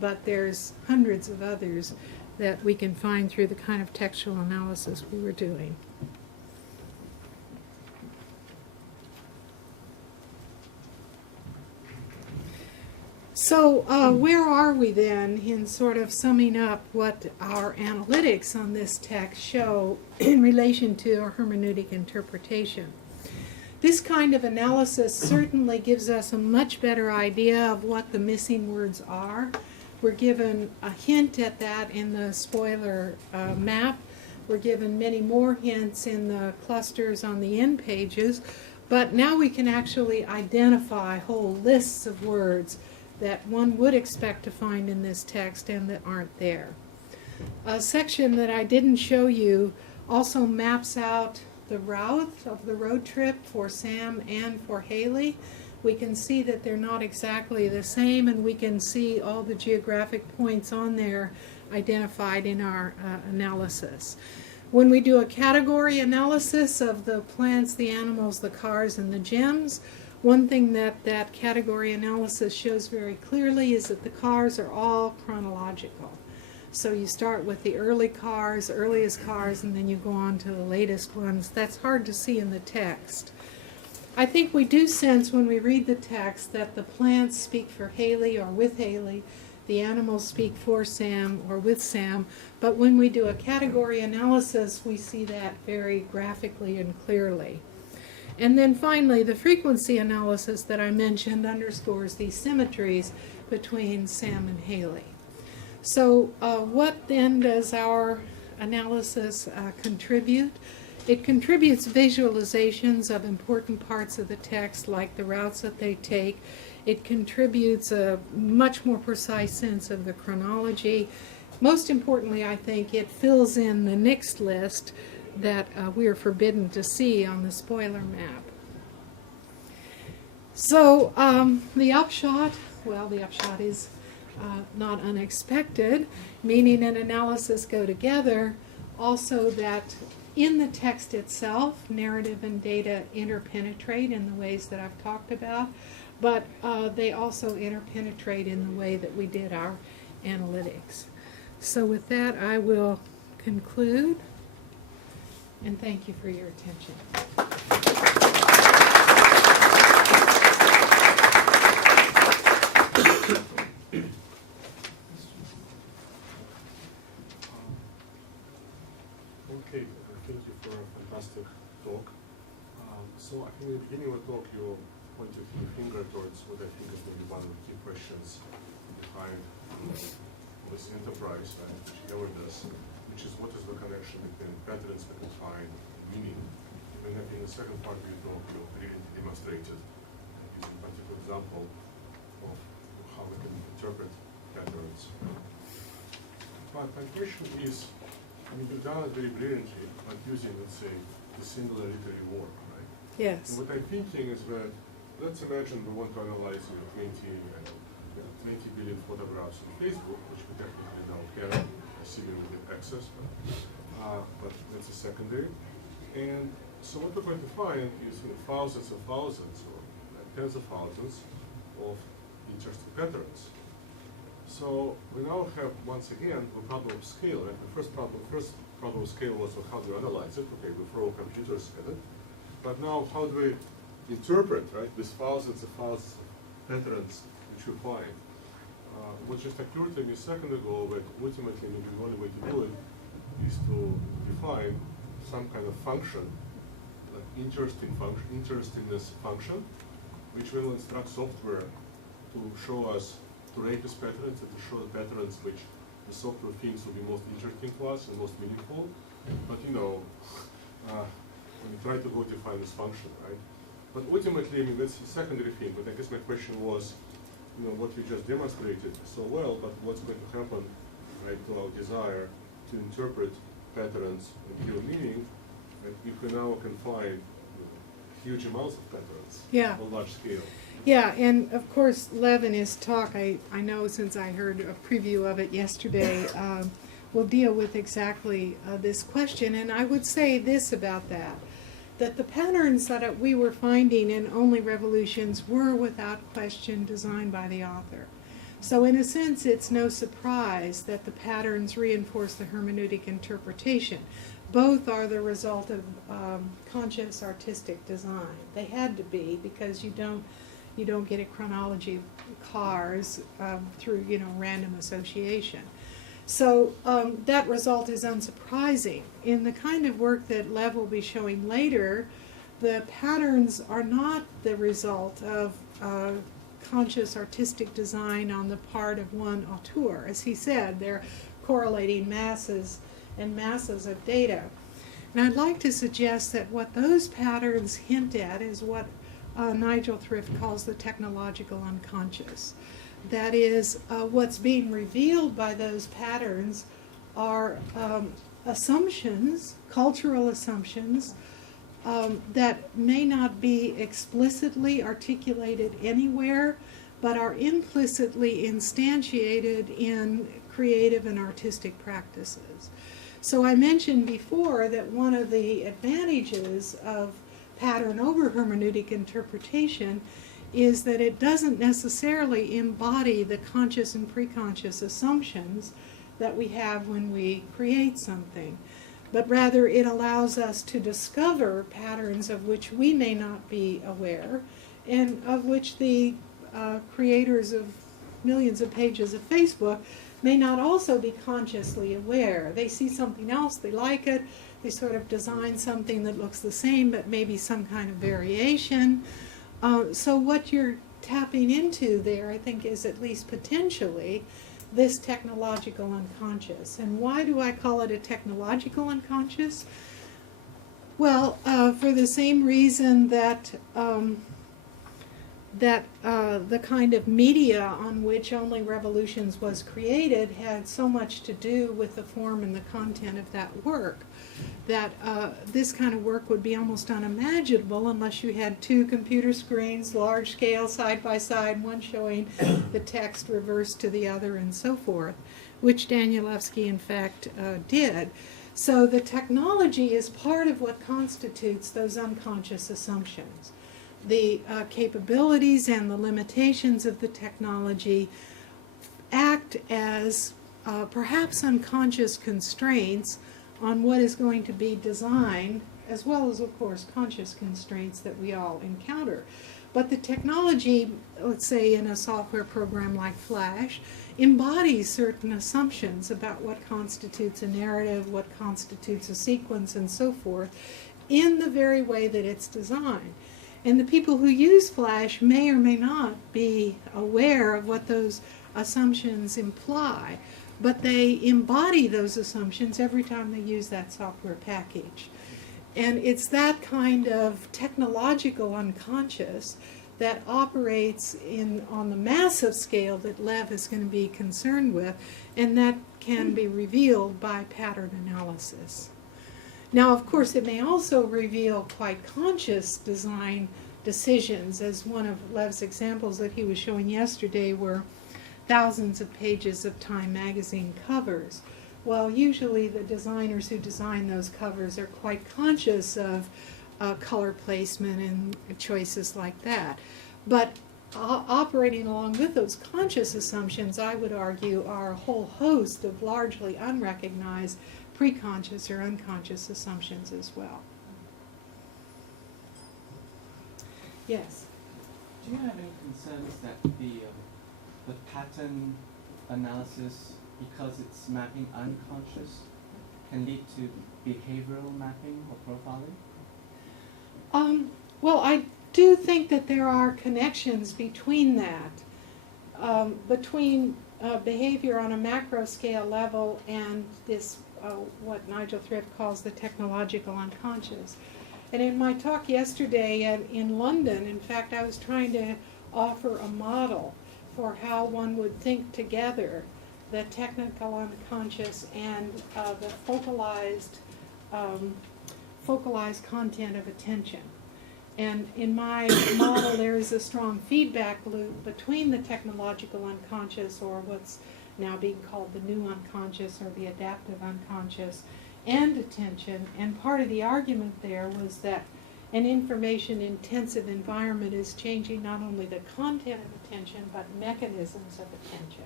But there's hundreds of others that we can find through the kind of textual analysis we were doing. So where are we then in sort of summing up what our analytics on this text show in relation to our hermeneutic interpretation? This kind of analysis certainly gives us a much better idea of what the missing words are. We're given a hint at that in the spoiler map. We're given many more hints in the clusters on the end pages. But now we can actually identify whole lists of words that one would expect to find in this text and that aren't there. A section that I didn't show you also maps out the route of the road trip for Sam and for Haley. We can see that they're not exactly the same, and we can see all the geographic points on there identified in our analysis. When we do a category analysis of the plants, the animals, the cars, and the gems, one thing that that category analysis shows very clearly is that the cars are all chronological. So you start with the earliest cars, and then you go on to the latest ones. That's hard to see in the text. I think we do sense when we read the text that the plants speak for Haley or with Haley, the animals speak for Sam or with Sam, but when we do a category analysis, we see that very graphically and clearly. And then finally, the frequency analysis that I mentioned underscores these symmetries between Sam and Haley. So what then does our analysis contribute? It contributes visualizations of important parts of the text, like the routes that they take. It contributes a much more precise sense of the chronology. Most importantly, I think, it fills in the next list that we are forbidden to see on the spoiler map. So the upshot is not unexpected, meaning and analysis go together. Also that in the text itself, narrative and data interpenetrate in the ways that I've talked about, but they also interpenetrate in the way that we did our analytics. So with that, I will conclude, and thank you for your attention. Okay, thank you for a fantastic talk. So I think at the beginning of the talk you pointed your finger towards what I think is maybe one of the key questions behind this enterprise, which Helen does, which is what is the connection between patterns that we find and meaning. And in the second part of your talk you really demonstrated using a particular example of how we can interpret patterns. But my question is, I mean, you've done it very brilliantly, but using, let's say, the singular literary work, right? Yes. And what I'm thinking is that, let's imagine we want to analyze 20 billion photographs on Facebook, which we technically now can, assuming we get access, but that's a secondary. And so what we're going to find is thousands and thousands, or tens of thousands, of interesting patterns. So we now have, once again, the problem of scale. Right? The first problem of scale was how do we analyze it? Okay, we throw computers at it. But now how do we interpret, right, these thousands and thousands of patterns which we find? What just occurred to me a second ago, that ultimately maybe the only way to do it is to define some kind of function, like interestingness function, which will instruct software to show us, to rate these patterns and to show the patterns which the software thinks will be most interesting to us and most meaningful. But when you try to go define this function, right? But ultimately, I mean, that's the secondary thing. But I guess my question was, what you just demonstrated so well, but what's going to happen right, to our desire to interpret patterns and give meaning, and you can now find huge amounts of patterns Yeah. on large scale. Yeah, and of course, Lev in his talk, I know since I heard a preview of it yesterday, will deal with exactly this question. And I would say this about that the patterns that we were finding in Only Revolutions were without question designed by the author. So in a sense, it's no surprise that the patterns reinforce the hermeneutic interpretation. Both are the result of conscious artistic design. They had to be, because you don't get a chronology of cars through random association. So that result is unsurprising. In the kind of work that Lev will be showing later, the patterns are not the result of conscious artistic design on the part of one auteur. As he said, they're correlating masses and masses of data. And I'd like to suggest that what those patterns hint at is what Nigel Thrift calls the technological unconscious. That is, what's being revealed by those patterns are assumptions, cultural assumptions, that may not be explicitly articulated anywhere, but are implicitly instantiated in creative and artistic practices. So I mentioned before that one of the advantages of pattern over hermeneutic interpretation is that it doesn't necessarily embody the conscious and preconscious assumptions that we have when we create something, but rather it allows us to discover patterns of which we may not be aware, and of which the creators of millions of pages of Facebook may not also be consciously aware. They see something else, they like it, they sort of design something that looks the same but maybe some kind of variation. So what you're tapping into there, I think, is at least potentially this technological unconscious. And why do I call it a technological unconscious? Well, for the same reason that the kind of media on which Only Revolutions was created had so much to do with the form and the content of that work, that this kind of work would be almost unimaginable unless you had two computer screens, large scale, side by side, one showing the text reversed to the other and so forth, which Danielewski in fact did. So the technology is part of what constitutes those unconscious assumptions. The capabilities and the limitations of the technology act as perhaps unconscious constraints on what is going to be designed, as well as, of course, conscious constraints that we all encounter. But the technology, let's say in a software program like Flash, embodies certain assumptions about what constitutes a narrative, what constitutes a sequence, and so forth, in the very way that it's designed. And the people who use Flash may or may not be aware of what those assumptions imply, but they embody those assumptions every time they use that software package. And it's that kind of technological unconscious that operates on the massive scale that Lev is going to be concerned with, and that can be revealed by pattern analysis. Now, of course, it may also reveal quite conscious design decisions, as one of Lev's examples that he was showing yesterday were thousands of pages of Time magazine covers. Well, usually the designers who design those covers are quite conscious of color placement and choices like that. But operating along with those conscious assumptions, I would argue, are a whole host of largely unrecognized preconscious or unconscious assumptions as well. Yes? Do you have any concerns that the pattern analysis, because it's mapping unconscious, can lead to behavioral mapping or profiling? Well, I do think that there are connections between that, between behavior on a macro scale level and this, what Nigel Thrift calls the technological unconscious. And in my talk yesterday in London, in fact, I was trying to offer a model for how one would think together the technical unconscious and the focalized content of attention. And in my model, there is a strong feedback loop between the technological unconscious, or what's now being called the new unconscious or the adaptive unconscious, and attention. And part of the argument there was that an information-intensive environment is changing not only the content of attention, but mechanisms of attention.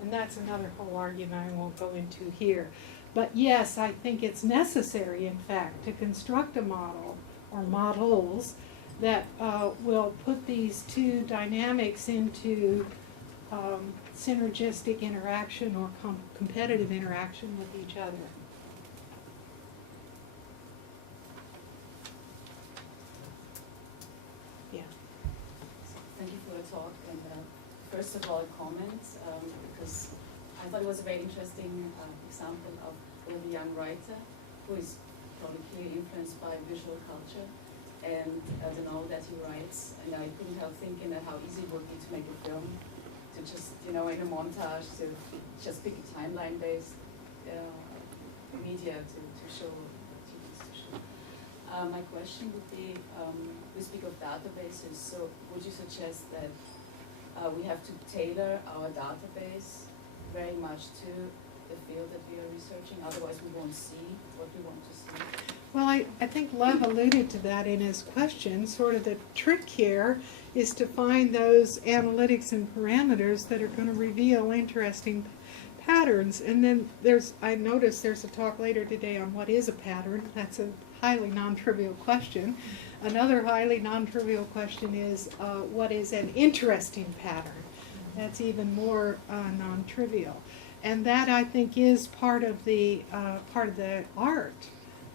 And that's another whole argument I won't go into here. But yes, I think it's necessary, in fact, to construct a model or models that will put these two dynamics into synergistic interaction or competitive interaction with each other. Yeah. Thank you for the talk. And first of all, a comment, because I thought it was a very interesting example of a young writer who is probably clearly influenced by visual culture, and the novel that he writes. And I couldn't help thinking that how easy it would be to make a film, to just, in a montage, to just pick a timeline-based media to show what he wants to show. My question would be, we speak of databases, so would you suggest that we have to tailor our database very much to the field that we are researching, otherwise we won't see what we want to see? Well, I think Lev alluded to that in his question. Sort of the trick here is to find those analytics and parameters that are going to reveal interesting patterns. And then I noticed there's a talk later today on what is a pattern. That's a highly non-trivial question. Another highly non-trivial question is what is an interesting pattern? That's even more non-trivial. And that, I think, is part of the art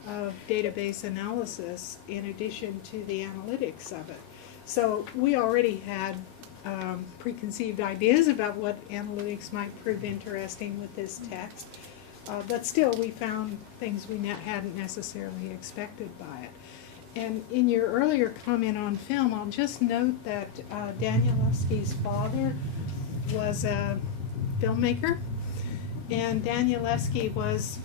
of database analysis, in addition to the analytics of it. So we already had preconceived ideas about what analytics might prove interesting with this text, but still we found things we hadn't necessarily expected by it. And in your earlier comment on film, I'll just note that Danielewski's father was a filmmaker, and Danielewski was,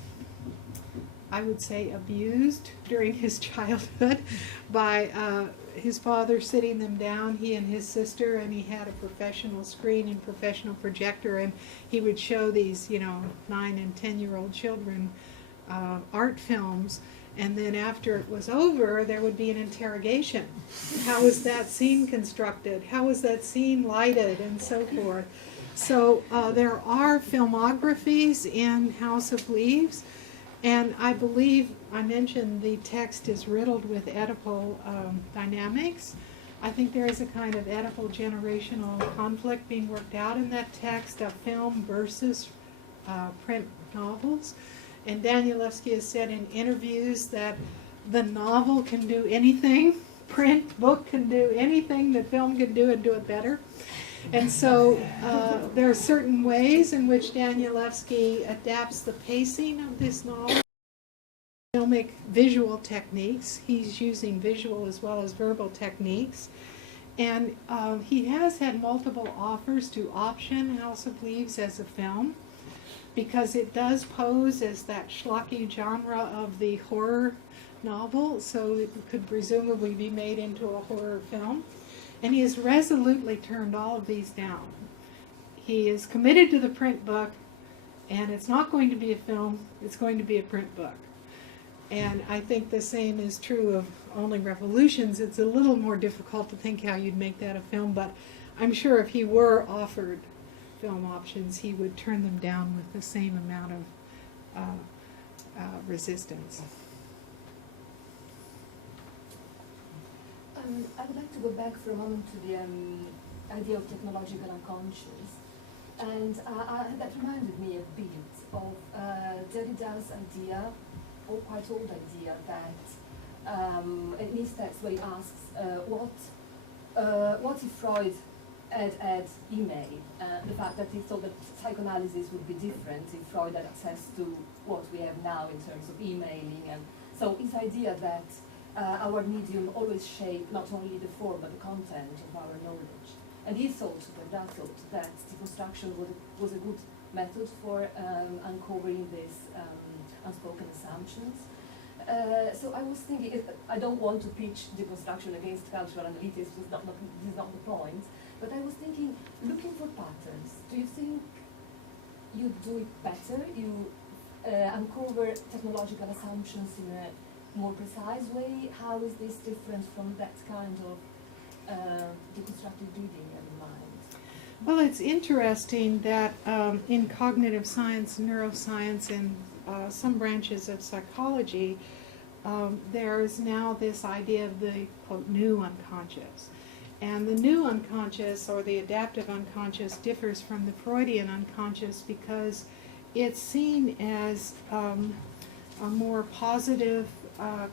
I would say, abused during his childhood by his father sitting them down, he and his sister, and he had a professional screen and professional projector, and he would show these, 9 and 10-year-old children art films, and then after it was over, there would be an interrogation. How was that scene constructed? How was that scene lighted? And so forth. So there are filmographies in House of Leaves. And I believe I mentioned the text is riddled with Oedipal dynamics. I think there is a kind of Oedipal generational conflict being worked out in that text of film versus print novels. And Danielewski has said in interviews that the novel can do anything, print book can do anything that film can do and do it better. And so there are certain ways in which Danielewski adapts the pacing of this novel. Filmic visual techniques. He's using visual as well as verbal techniques. And he has had multiple offers to option House of Leaves as a film, because it does pose as that schlocky genre of the horror novel, so it could presumably be made into a horror film. And he has resolutely turned all of these down. He is committed to the print book, and it's not going to be a film, it's going to be a print book. And I think the same is true of Only Revolutions. It's a little more difficult to think how you'd make that a film, but I'm sure if he were offered film options, he would turn them down with the same amount of resistance. I would like to go back for a moment to the idea of technological unconscious. And that reminded me a bit of Derrida's idea, or quite old idea, that in his text where he asks what if Freud had email, the fact that he thought that psychoanalysis would be different if Freud had access to what we have now in terms of emailing. And so his idea that our medium always shape not only the form but the content of our knowledge. And he thought that deconstruction was a good method for uncovering these unspoken assumptions. So I was thinking, I don't want to pitch deconstruction against cultural analytics, this is not the point, but I was thinking, looking for patterns, do you think you do it better? You uncover technological assumptions in a more precise way? How is this different from that kind of deconstructive reading in mind? Well, it's interesting that in cognitive science, neuroscience, and some branches of psychology, there's now this idea of the, quote, new unconscious. And the new unconscious, or the adaptive unconscious, differs from the Freudian unconscious because it's seen as a more positive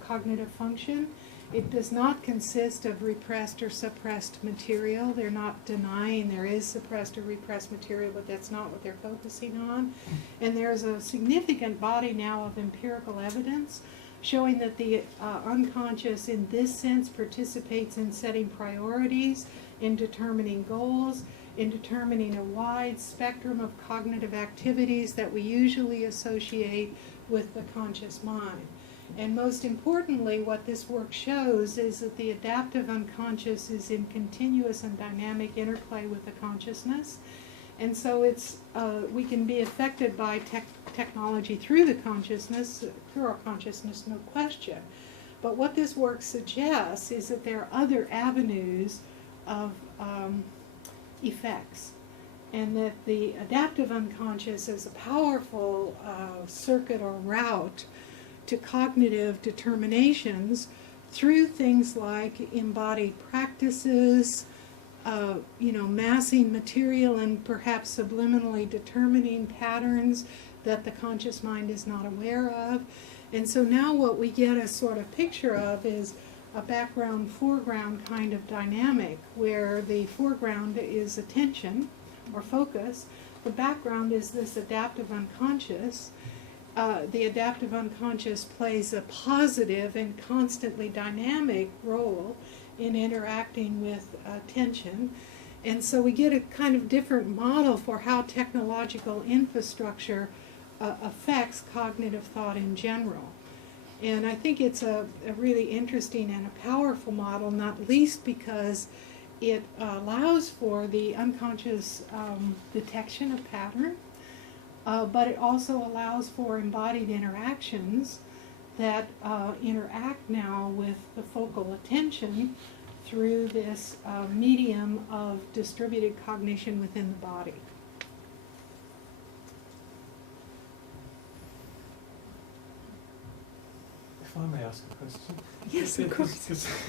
cognitive function. It does not consist of repressed or suppressed material. They're not denying there is suppressed or repressed material, but that's not what they're focusing on. And there's a significant body now of empirical evidence showing that the unconscious in this sense participates in setting priorities, in determining goals, in determining a wide spectrum of cognitive activities that we usually associate with the conscious mind. And most importantly, what this work shows is that the adaptive unconscious is in continuous and dynamic interplay with the consciousness. And so it's we can be affected by technology through the consciousness, through our consciousness, no question. But what this work suggests is that there are other avenues of effects, and that the adaptive unconscious is a powerful circuit or route to cognitive determinations through things like embodied practices, massing material and perhaps subliminally determining patterns that the conscious mind is not aware of. And so now what we get a sort of picture of is a background-foreground kind of dynamic where the foreground is attention or focus. The background is this adaptive unconscious. The adaptive unconscious plays a positive and constantly dynamic role in interacting with attention. And so we get a kind of different model for how technological infrastructure affects cognitive thought in general. And I think it's a really interesting and a powerful model, not least because it allows for the unconscious detection of pattern, but it also allows for embodied interactions that interact now with the focal attention through this medium of distributed cognition within the body. If I may ask a question. Yes, of course.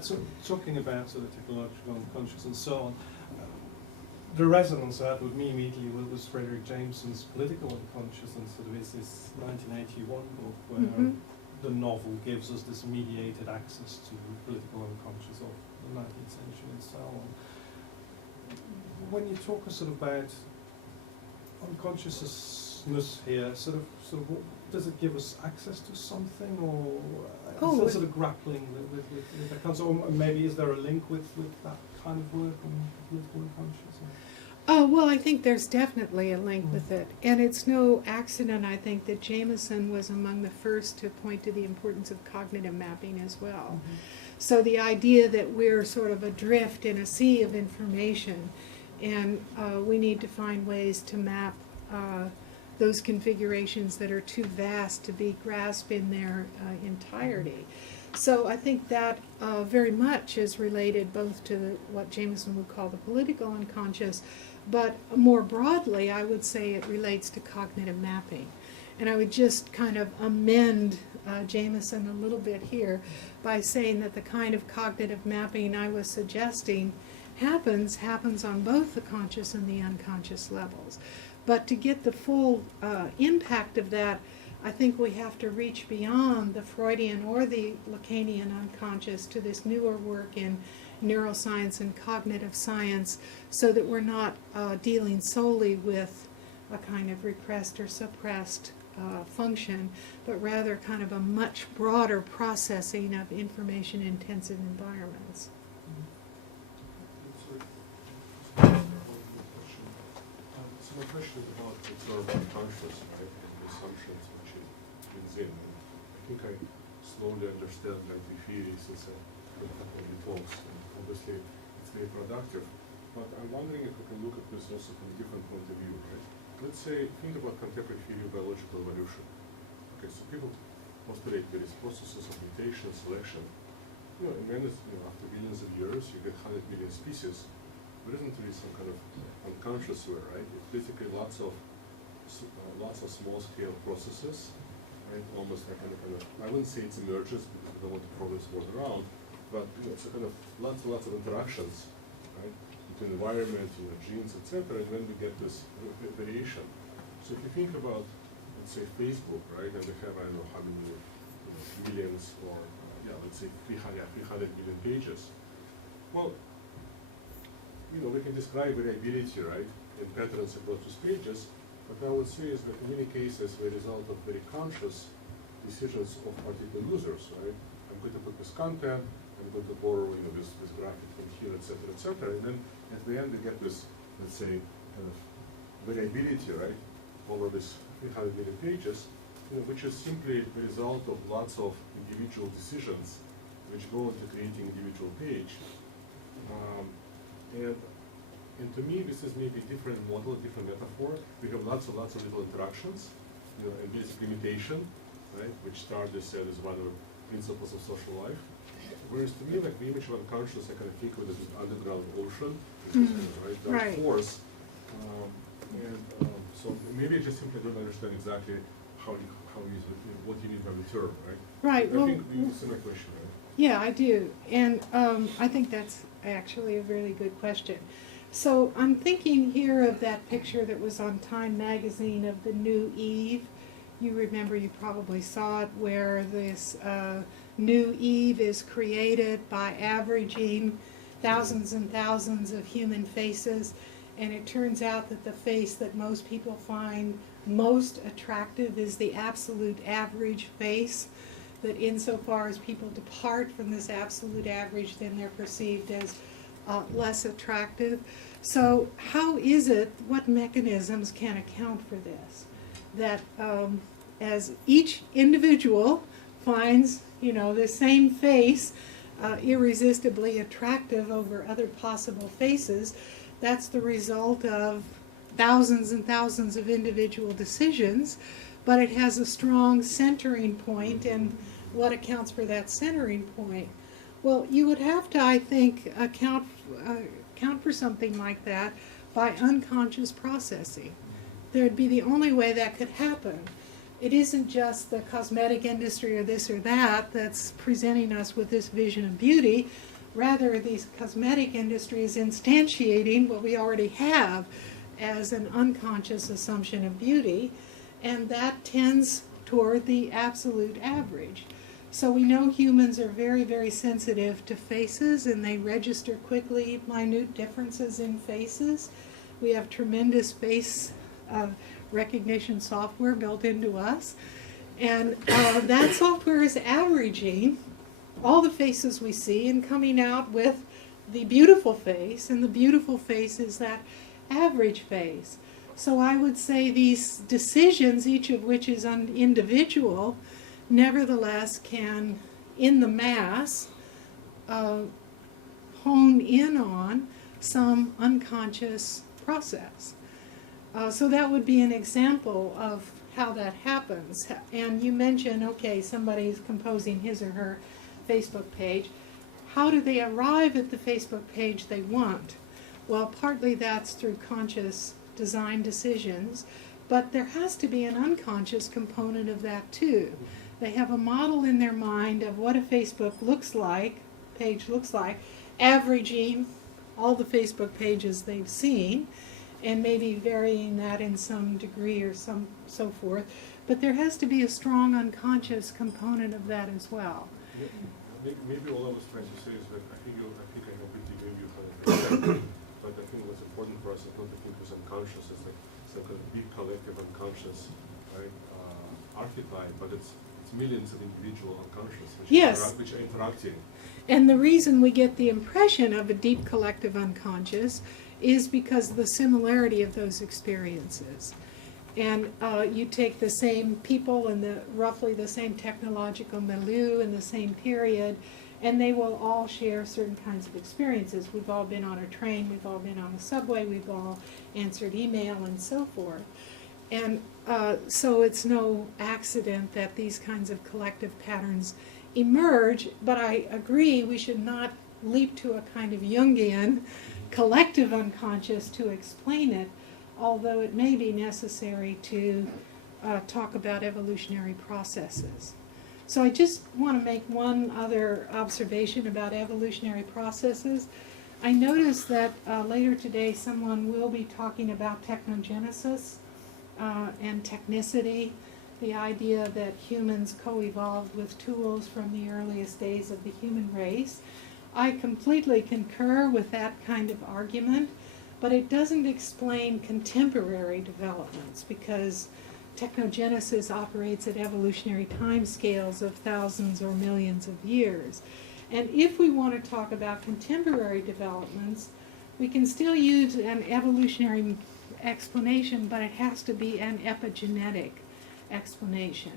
So talking about sort of technological unconscious and so on, the resonance I had with me immediately was Frederick Jameson's Political Unconscious, and sort of his 1981 book where the novel gives us this mediated access to the political unconscious of the 19th century and so on. When you talk sort of about unconsciousness here, sort of does it give us access to something, or is it sort of grappling with that concept, or maybe is there a link with that kind of work on political unconscious? Oh, well, I think there's definitely a link with it. And it's no accident, I think, that Jameson was among the first to point to the importance of cognitive mapping as well. So the idea that we're sort of adrift in a sea of information, and we need to find ways to map those configurations that are too vast to be grasped in their entirety. So I think that very much is related both to what Jameson would call the political unconscious, but more broadly, I would say it relates to cognitive mapping. And I would just kind of amend Jameson a little bit here by saying that the kind of cognitive mapping I was suggesting happens on both the conscious and the unconscious levels. But to get the full impact of that, I think we have to reach beyond the Freudian or the Lacanian unconscious to this newer work in neuroscience and cognitive science, so that we're not dealing solely with a kind of repressed or suppressed function, but rather kind of a much broader processing of information-intensive environments. So So my question is about the term unconscious, right, and the assumptions which it brings in. And I think I slowly understand like the theory since I put a couple of talks, and obviously it's very productive. But I'm wondering if we can look at this also from a different point of view, right? Let's say, think about contemporary theory of biological evolution. Okay, so people postulate various processes of mutation, selection. You know, and then after billions of years, you get 100 million species. There isn't really some kind of unconscious way, right? It's basically lots of small-scale processes, right? Almost like kind of, I wouldn't say it's emergence because we don't want to throw this word around, but it's a kind of lots and lots of interactions, right? Between environment, genes, etc., and then we get this variation. So if you think about, let's say, Facebook, right, and they have, I don't know how many millions, or let's say 300 million pages. Well, we can describe variability, right, in patterns across those pages, but I would say is that in many cases the result of very conscious decisions of particular users, right? I'm going to put this content, I'm going to borrow, this graphic from here, etc., and then at the end we get this, let's say, kind of variability, right, over this 300 million pages, which is simply the result of lots of individual decisions which go into creating individual page. And to me, this is maybe a different model, a different metaphor. We have lots of little interactions, and basic limitation, right, which Tardy said is one of the principles of social life. Whereas to me, like the image of unconscious, I kind of think of it as an underground ocean, which is right, dark force. So maybe I just simply don't understand exactly what you mean by the term, right? Right. I think this is my question, right? Yeah, I do. And I think that's actually a really good question. So I'm thinking here of that picture that was on Time magazine of the new Eve. You remember, you probably saw it, where this new Eve is created by averaging thousands and thousands of human faces. And it turns out that the face that most people find most attractive is the absolute average face. That insofar as people depart from this absolute average, then they're perceived as less attractive. So how is it, what mechanisms can account for this? That as each individual finds, the same face irresistibly attractive over other possible faces, that's the result of thousands and thousands of individual decisions, but it has a strong centering point, and what accounts for that centering point? Well, you would have to, I think, account for something like that by unconscious processing. There'd be the only way that could happen. It isn't just the cosmetic industry or this or that that's presenting us with this vision of beauty. Rather, these cosmetic industry is instantiating what we already have as an unconscious assumption of beauty, and that tends toward the absolute average. So we know humans are very, very sensitive to faces, and they register quickly minute differences in faces. We have tremendous face recognition software built into us, and that software is averaging all the faces we see and coming out with the beautiful face, and the beautiful face is that average face. So I would say these decisions, each of which is individual, nevertheless can, in the mass, hone in on some unconscious process. So that would be an example of how that happens. And you mentioned, okay, somebody's composing his or her Facebook page. How do they arrive at the Facebook page they want? Well, partly that's through conscious design decisions, but there has to be an unconscious component of that too. They have a model in their mind of what a Facebook page looks like, averaging all the Facebook pages they've seen, and maybe varying that in some degree or so forth. But there has to be a strong unconscious component of that as well. Maybe all I was trying to say is that I think I completely agree with you 100%. But I think what's important for us is not to think of unconscious as like some kind of big collective unconscious, right, archetype, but it's millions of individual unconscious which are interacting. And the reason we get the impression of a deep collective unconscious is because of the similarity of those experiences. And you take the same people in roughly the same technological milieu in the same period, and they will all share certain kinds of experiences. We've all been on a train, we've all been on a subway, we've all answered email and so forth. And so it's no accident that these kinds of collective patterns emerge, but I agree we should not leap to a kind of Jungian collective unconscious to explain it, although it may be necessary to talk about evolutionary processes. So I just want to make one other observation about evolutionary processes. I noticed that later today someone will be talking about technogenesis and technicity, the idea that humans co-evolved with tools from the earliest days of the human race. I completely concur with that kind of argument, but it doesn't explain contemporary developments, because technogenesis operates at evolutionary timescales of thousands or millions of years. And if we want to talk about contemporary developments, we can still use an evolutionary explanation, but it has to be an epigenetic explanation,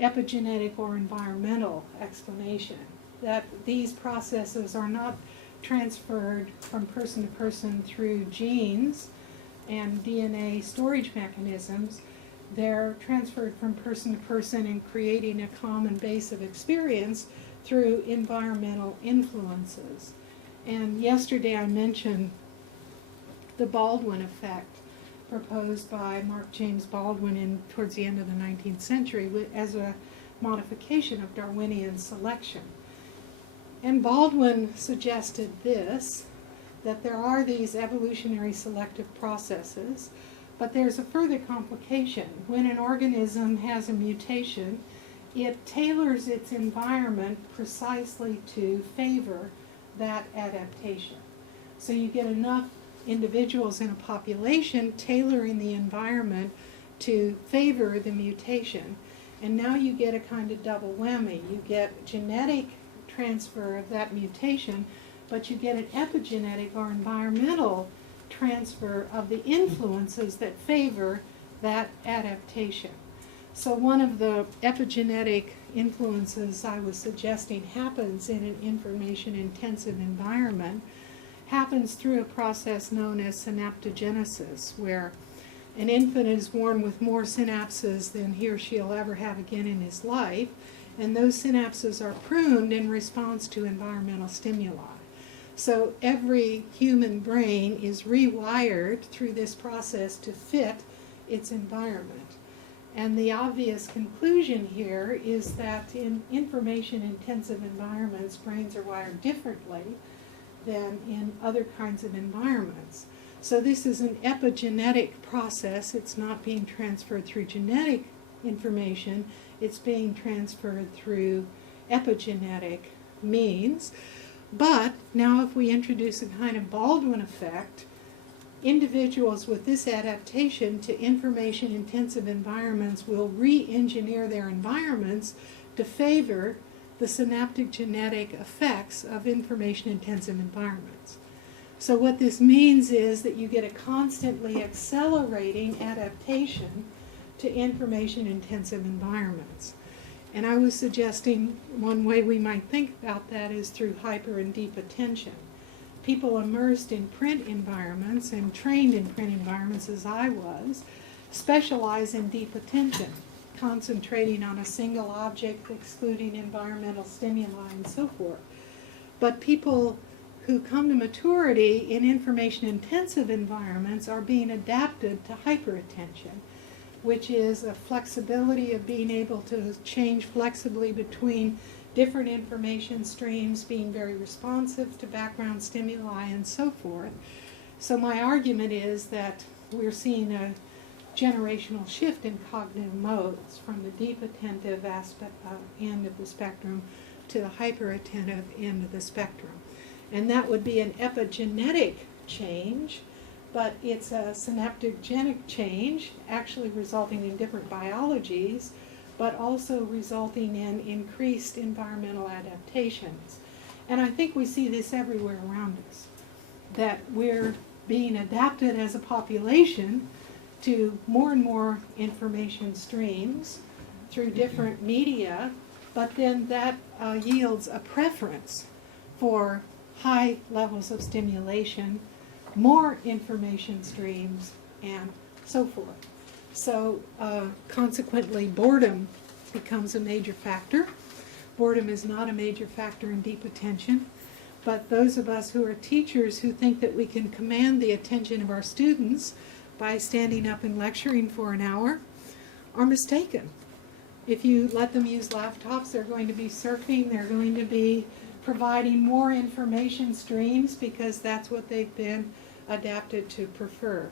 epigenetic or environmental explanation, that these processes are not transferred from person to person through genes and DNA storage mechanisms. They're transferred from person to person and creating a common base of experience through environmental influences. And yesterday I mentioned the Baldwin effect proposed by Mark James Baldwin towards the end of the 19th century as a modification of Darwinian selection. And Baldwin suggested this, that there are these evolutionary selective processes, but there's a further complication. When an organism has a mutation, it tailors its environment precisely to favor that adaptation. So you get enough individuals in a population tailoring the environment to favor the mutation, and now you get a kind of double whammy. You get genetic transfer of that mutation, but you get an epigenetic or environmental transfer of the influences that favor that adaptation. So one of the epigenetic influences I was suggesting happens in an information-intensive environment, happens through a process known as synaptogenesis, where an infant is born with more synapses than he or she will ever have again in his life, and those synapses are pruned in response to environmental stimuli. So every human brain is rewired through this process to fit its environment. And the obvious conclusion here is that in information-intensive environments, brains are wired differently than in other kinds of environments. So this is an epigenetic process. It's not being transferred through genetic information. It's being transferred through epigenetic means. But now if we introduce a kind of Baldwin effect, individuals with this adaptation to information-intensive environments will re-engineer their environments to favor the synaptic genetic effects of information-intensive environments. So what this means is that you get a constantly accelerating adaptation to information-intensive environments. And I was suggesting one way we might think about that is through hyper and deep attention. People immersed in print environments and trained in print environments, as I was, specialize in deep attention, concentrating on a single object, excluding environmental stimuli and so forth. But people who come to maturity in information-intensive environments are being adapted to hyperattention, which is a flexibility of being able to change flexibly between different information streams, being very responsive to background stimuli and so forth. So my argument is that we're seeing a generational shift in cognitive modes from the deep attentive end of the spectrum to the hyperattentive end of the spectrum. And that would be an epigenetic change, but it's a synaptogenic change, actually resulting in different biologies, but also resulting in increased environmental adaptations. And I think we see this everywhere around us, that we're being adapted as a population to more and more information streams through different media, but then that yields a preference for high levels of stimulation, more information streams, and so forth. So consequently, boredom becomes a major factor. Boredom is not a major factor in deep attention, but those of us who are teachers who think that we can command the attention of our students by standing up and lecturing for an hour are mistaken. If you let them use laptops, they're going to be surfing, they're going to be providing more information streams because that's what they've been adapted to prefer.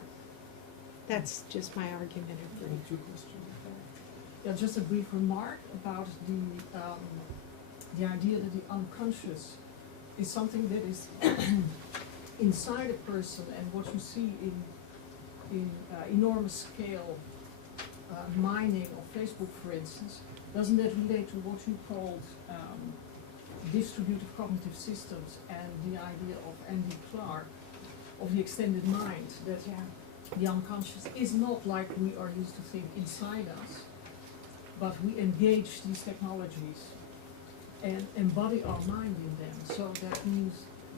That's just my argument. Two questions. Yeah, just a brief remark about the idea that the unconscious is something that is inside a person, and what you see in enormous scale mining of Facebook, for instance, doesn't that relate to what you called distributed cognitive systems and the idea of Andy Clark of the extended mind, that the unconscious is not like we are used to think inside us, but we engage these technologies and embody our mind in them. So that means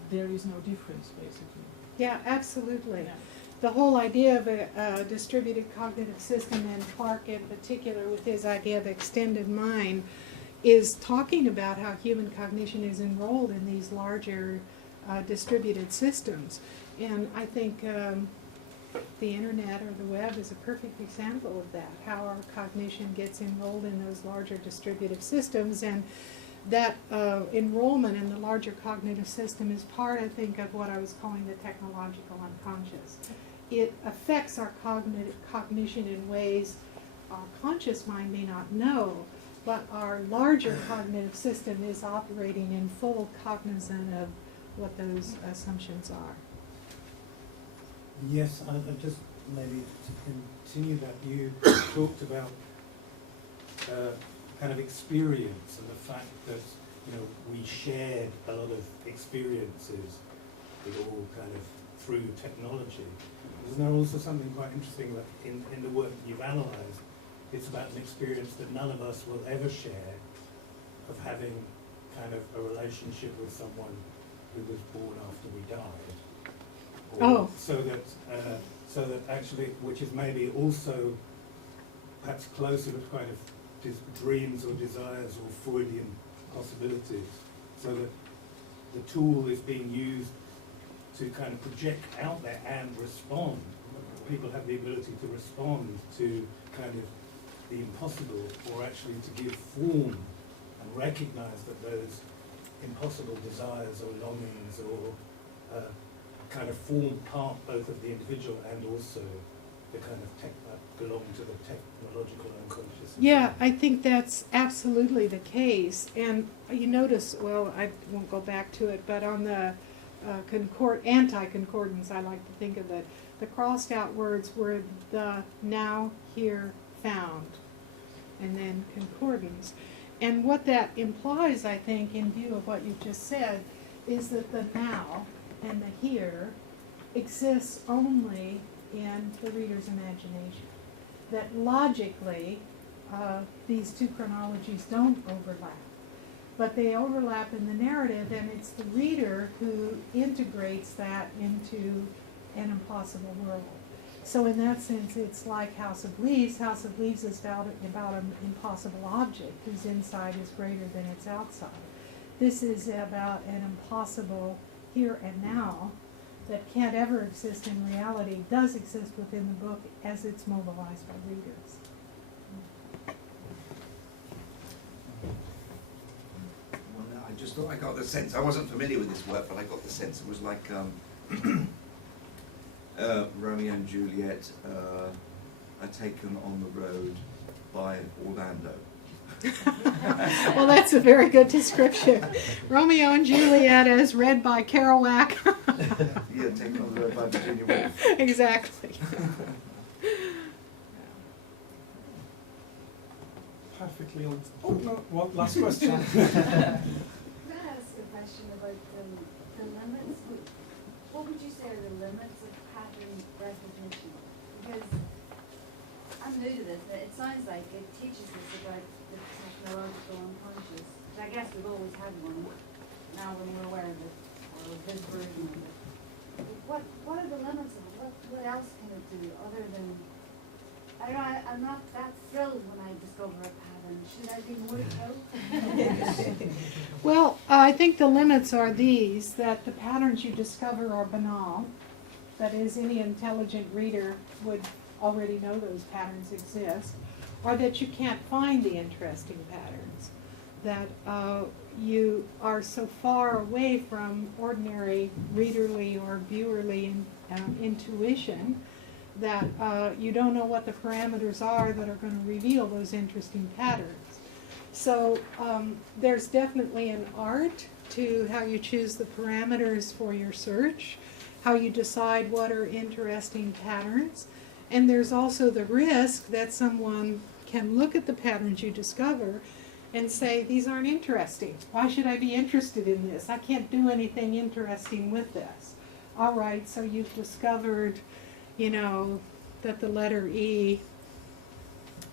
there is no difference, basically. Yeah, absolutely. Yeah. The whole idea of a distributed cognitive system, and Clark in particular with his idea of extended mind, is talking about how human cognition is enrolled in these larger distributed systems. And I think the internet or the web is a perfect example of that, how our cognition gets enrolled in those larger distributed systems. And that enrollment in the larger cognitive system is part, I think, of what I was calling the technological unconscious. It affects our cognition in ways our conscious mind may not know, but our larger cognitive system is operating in full cognizance of what those assumptions are. Yes, I just maybe to continue that, you talked about kind of experience and the fact that, you know, we shared a lot of experiences with all kind of through technology. Isn't there also something quite interesting that in the work that you've analysed, it's about an experience that none of us will ever share, of having kind of a relationship with someone who was born after we died. Or so that actually, which is maybe also perhaps closer to kind of dreams or desires or Freudian possibilities, so that the tool is being used to kind of project out there and respond. People have the ability to respond to kind of the impossible, or actually to give form and recognize that those impossible desires or longings or kind of form part both of the individual and also the kind of belong to the technological unconscious. Yeah, I think that's absolutely the case. And you notice, well, I won't go back to it, but on the anti-concordance, I like to think of it, the crossed out words were the now, here, found, and then concordance. And what that implies, I think, in view of what you've just said, is that the now and the here exists only in the reader's imagination. That logically, these two chronologies don't overlap, but they overlap in the narrative, and it's the reader who integrates that into an impossible world. So in that sense, it's like House of Leaves. House of Leaves is about an impossible object whose inside is greater than its outside. This is about an impossible here and now that can't ever exist in reality, does exist within the book as it's mobilized by readers. Well, I just thought I got the sense, I wasn't familiar with this work, but I got the sense it was like Romeo and Juliet are taken on the road by Orlando. Well, that's a very good description. Romeo and Juliet as read by Kerouac. Yeah, taken on the road by Virginia Woolf. Exactly. Perfectly on. Oh no! What last question? Can I ask a question about the limits? what would you say are the limits of pattern recognition? Because I'm new to this, but it sounds like it teaches us about the technological unconscious. I guess we've always had one, now when we're aware of it, or this version of it. What are the limits of it? What else can it do other than, I don't know, I'm not that thrilled when I discover a pattern. Should I be more thrilled? Well, I think the limits are these, that the patterns you discover are banal. That is, any intelligent reader would already know those patterns exist, or that you can't find the interesting patterns, that you are so far away from ordinary readerly or viewerly intuition that you don't know what the parameters are that are going to reveal those interesting patterns. So there's definitely an art to how you choose the parameters for your search, how you decide what are interesting patterns, and there's also the risk that someone can look at the patterns you discover and say, these aren't interesting. Why should I be interested in this? I can't do anything interesting with this. All right, so you've discovered, you know, that the letter E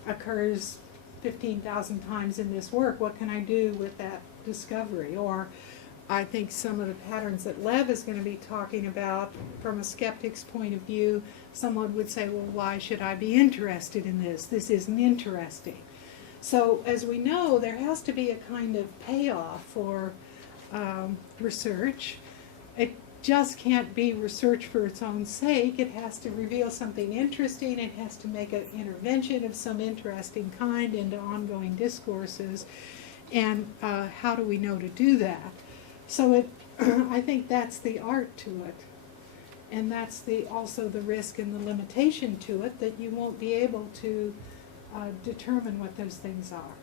occurs 15,000 times in this work. What can I do with that discovery? Or I think some of the patterns that Lev is going to be talking about from a skeptic's point of view, someone would say, well, why should I be interested in this? This isn't interesting. So as we know, there has to be a kind of payoff for research. It just can't be research for its own sake. It has to reveal something interesting. It has to make an intervention of some interesting kind into ongoing discourses. And how do we know to do that? So I think that's the art to it. And that's also the risk and the limitation to it, that you won't be able to determine what those things are.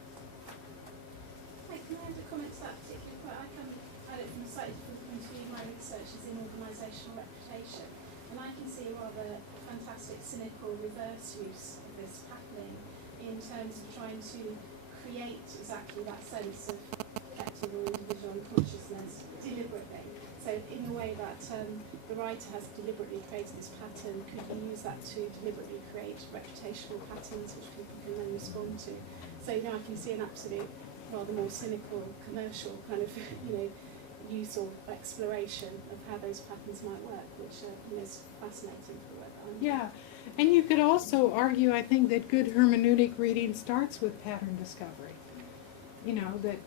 Can I add a comment to that particular point? I come at it from a slightly different point of view. My research is in organisational reputation, and I can see a rather fantastic cynical reverse use of this happening in terms of trying to create exactly that sense of collective or individual unconsciousness deliberately. So in the way that the writer has deliberately created this pattern, could you use that to deliberately create reputational patterns which people can then respond to? So I can see an absolute, rather more cynical, commercial kind of, use or exploration of how those patterns might work, which is fascinating for work. Yeah, and you could also argue, I think, that good hermeneutic reading starts with pattern discovery. You know, that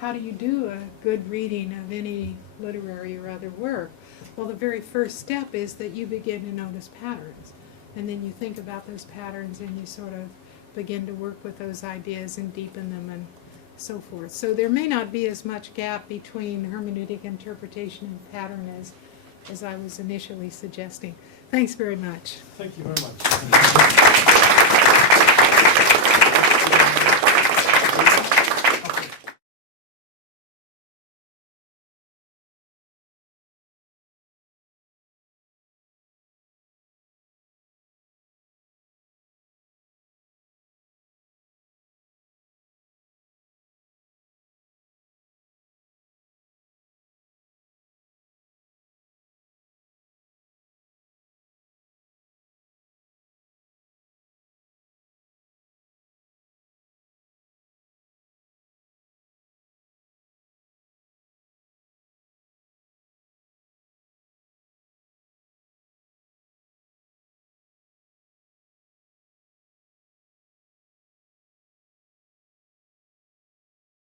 how do you do a good reading of any literary or other work? Well, the very first step is that you begin to notice patterns. And then you think about those patterns and you sort of begin to work with those ideas and deepen them and so forth. So there may not be as much gap between hermeneutic interpretation and pattern as I was initially suggesting. Thanks very much. Thank you very much.